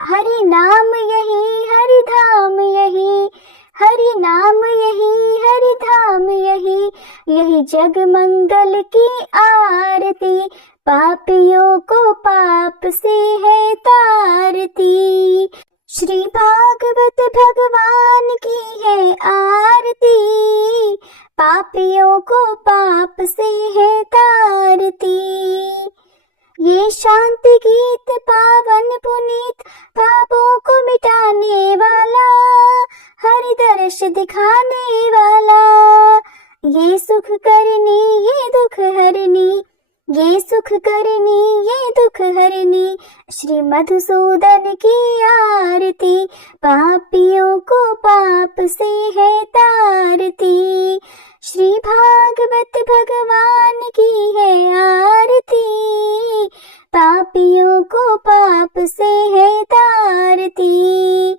हरि नाम यही, हरि धाम यही, हरि नाम यही, हरि धाम यही, यही जग मंगल की आरती, पापियों को पाप से है तारती। श्री भागवत भगवान की है आरती, पापियों को पाप से है तारती। ये शांति गीत पावन पुनीत, पापों को मिटाने वाला, हरि दर्श दिखाने वाला। ये सुख करनी, ये दुख हरनी, ये सुख करनी, ये दुख हरनी, श्री मधुसूदन की आरती, पापियों को पाप से है तारती। श्री भागवत भगवान की है आरती, पापियों को पाप से है तारती।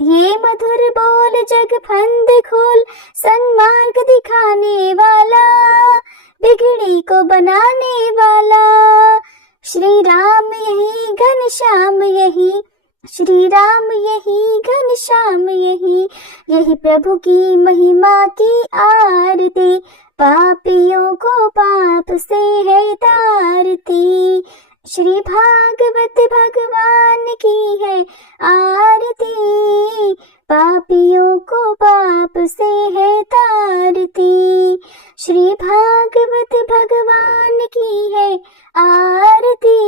ये मधुर बोल जग फंद खोल, सन्मार्ग दिखाने वाला, बिगड़ी को बनाने वाला। श्री राम यही घनश्याम यही, श्री राम यही घनश्याम यही, यही प्रभु की महिमा की आरती, पापियों को पाप से है तारती। श्री भागवत भगवान की है आरती, पापियों को पाप से है तारती। श्री भागवत भगवान की है आरती,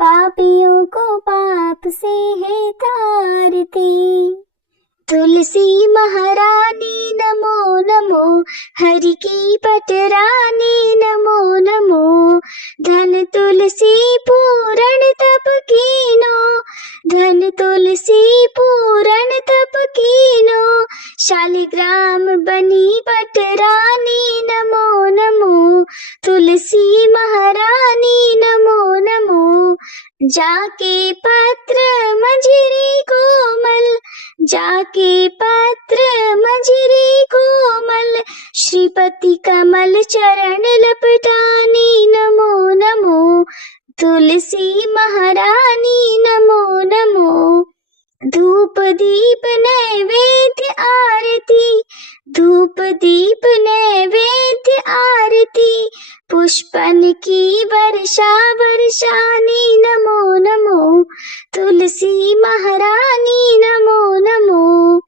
पापियों को पाप से है तारती। तुलसी महारानी नमो नमो, हरि की पटरानी नमो नमो। धन तुलसी पूरण तप कीनो, धन तुलसी पूरण तप कीनो। शालिग्राम बनी पटरानी नमो नमो, तुलसी महारानी नमो नमो। जाके पत्र मंजरी कोमल, जाके पत्र मंजरी कोमल, श्रीपति कमल चरण लपटानी नमो नमो, तुलसी महारानी नमो नमो। धूप दीप नैवेद्य आरती, धूप दीप नैवेद्य आरती, पुष्पन की वर्षा वर्षानी नमो नमो, तुलसी महारानी नमो नमो।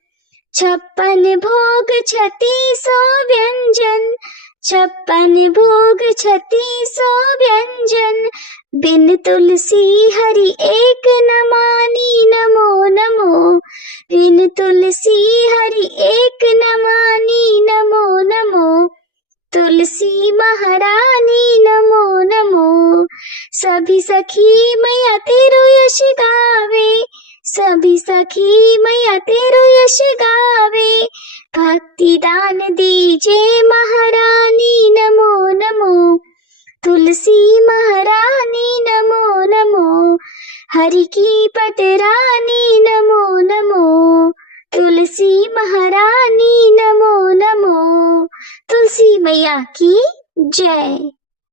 56 भोग 3600 व्यंजन, 56 भोग 3600 व्यंजन, बिन तुलसी हरि एक न मानी नमो नमो, बिन तुलसी हरि एक न मानी नमो नमो, तुलसी महारानी नमो नमो। सभी सखी मैया तेरो यश गावे, सभी सखी मैया तेरो यश गावे, भक्ति दान दीजे महारानी नमो नमो, तुलसी महारानी नमो नमो। हरि की पटरानी नमो नमो, तुलसी महारानी नमो नमो। तुलसी मैया की जय।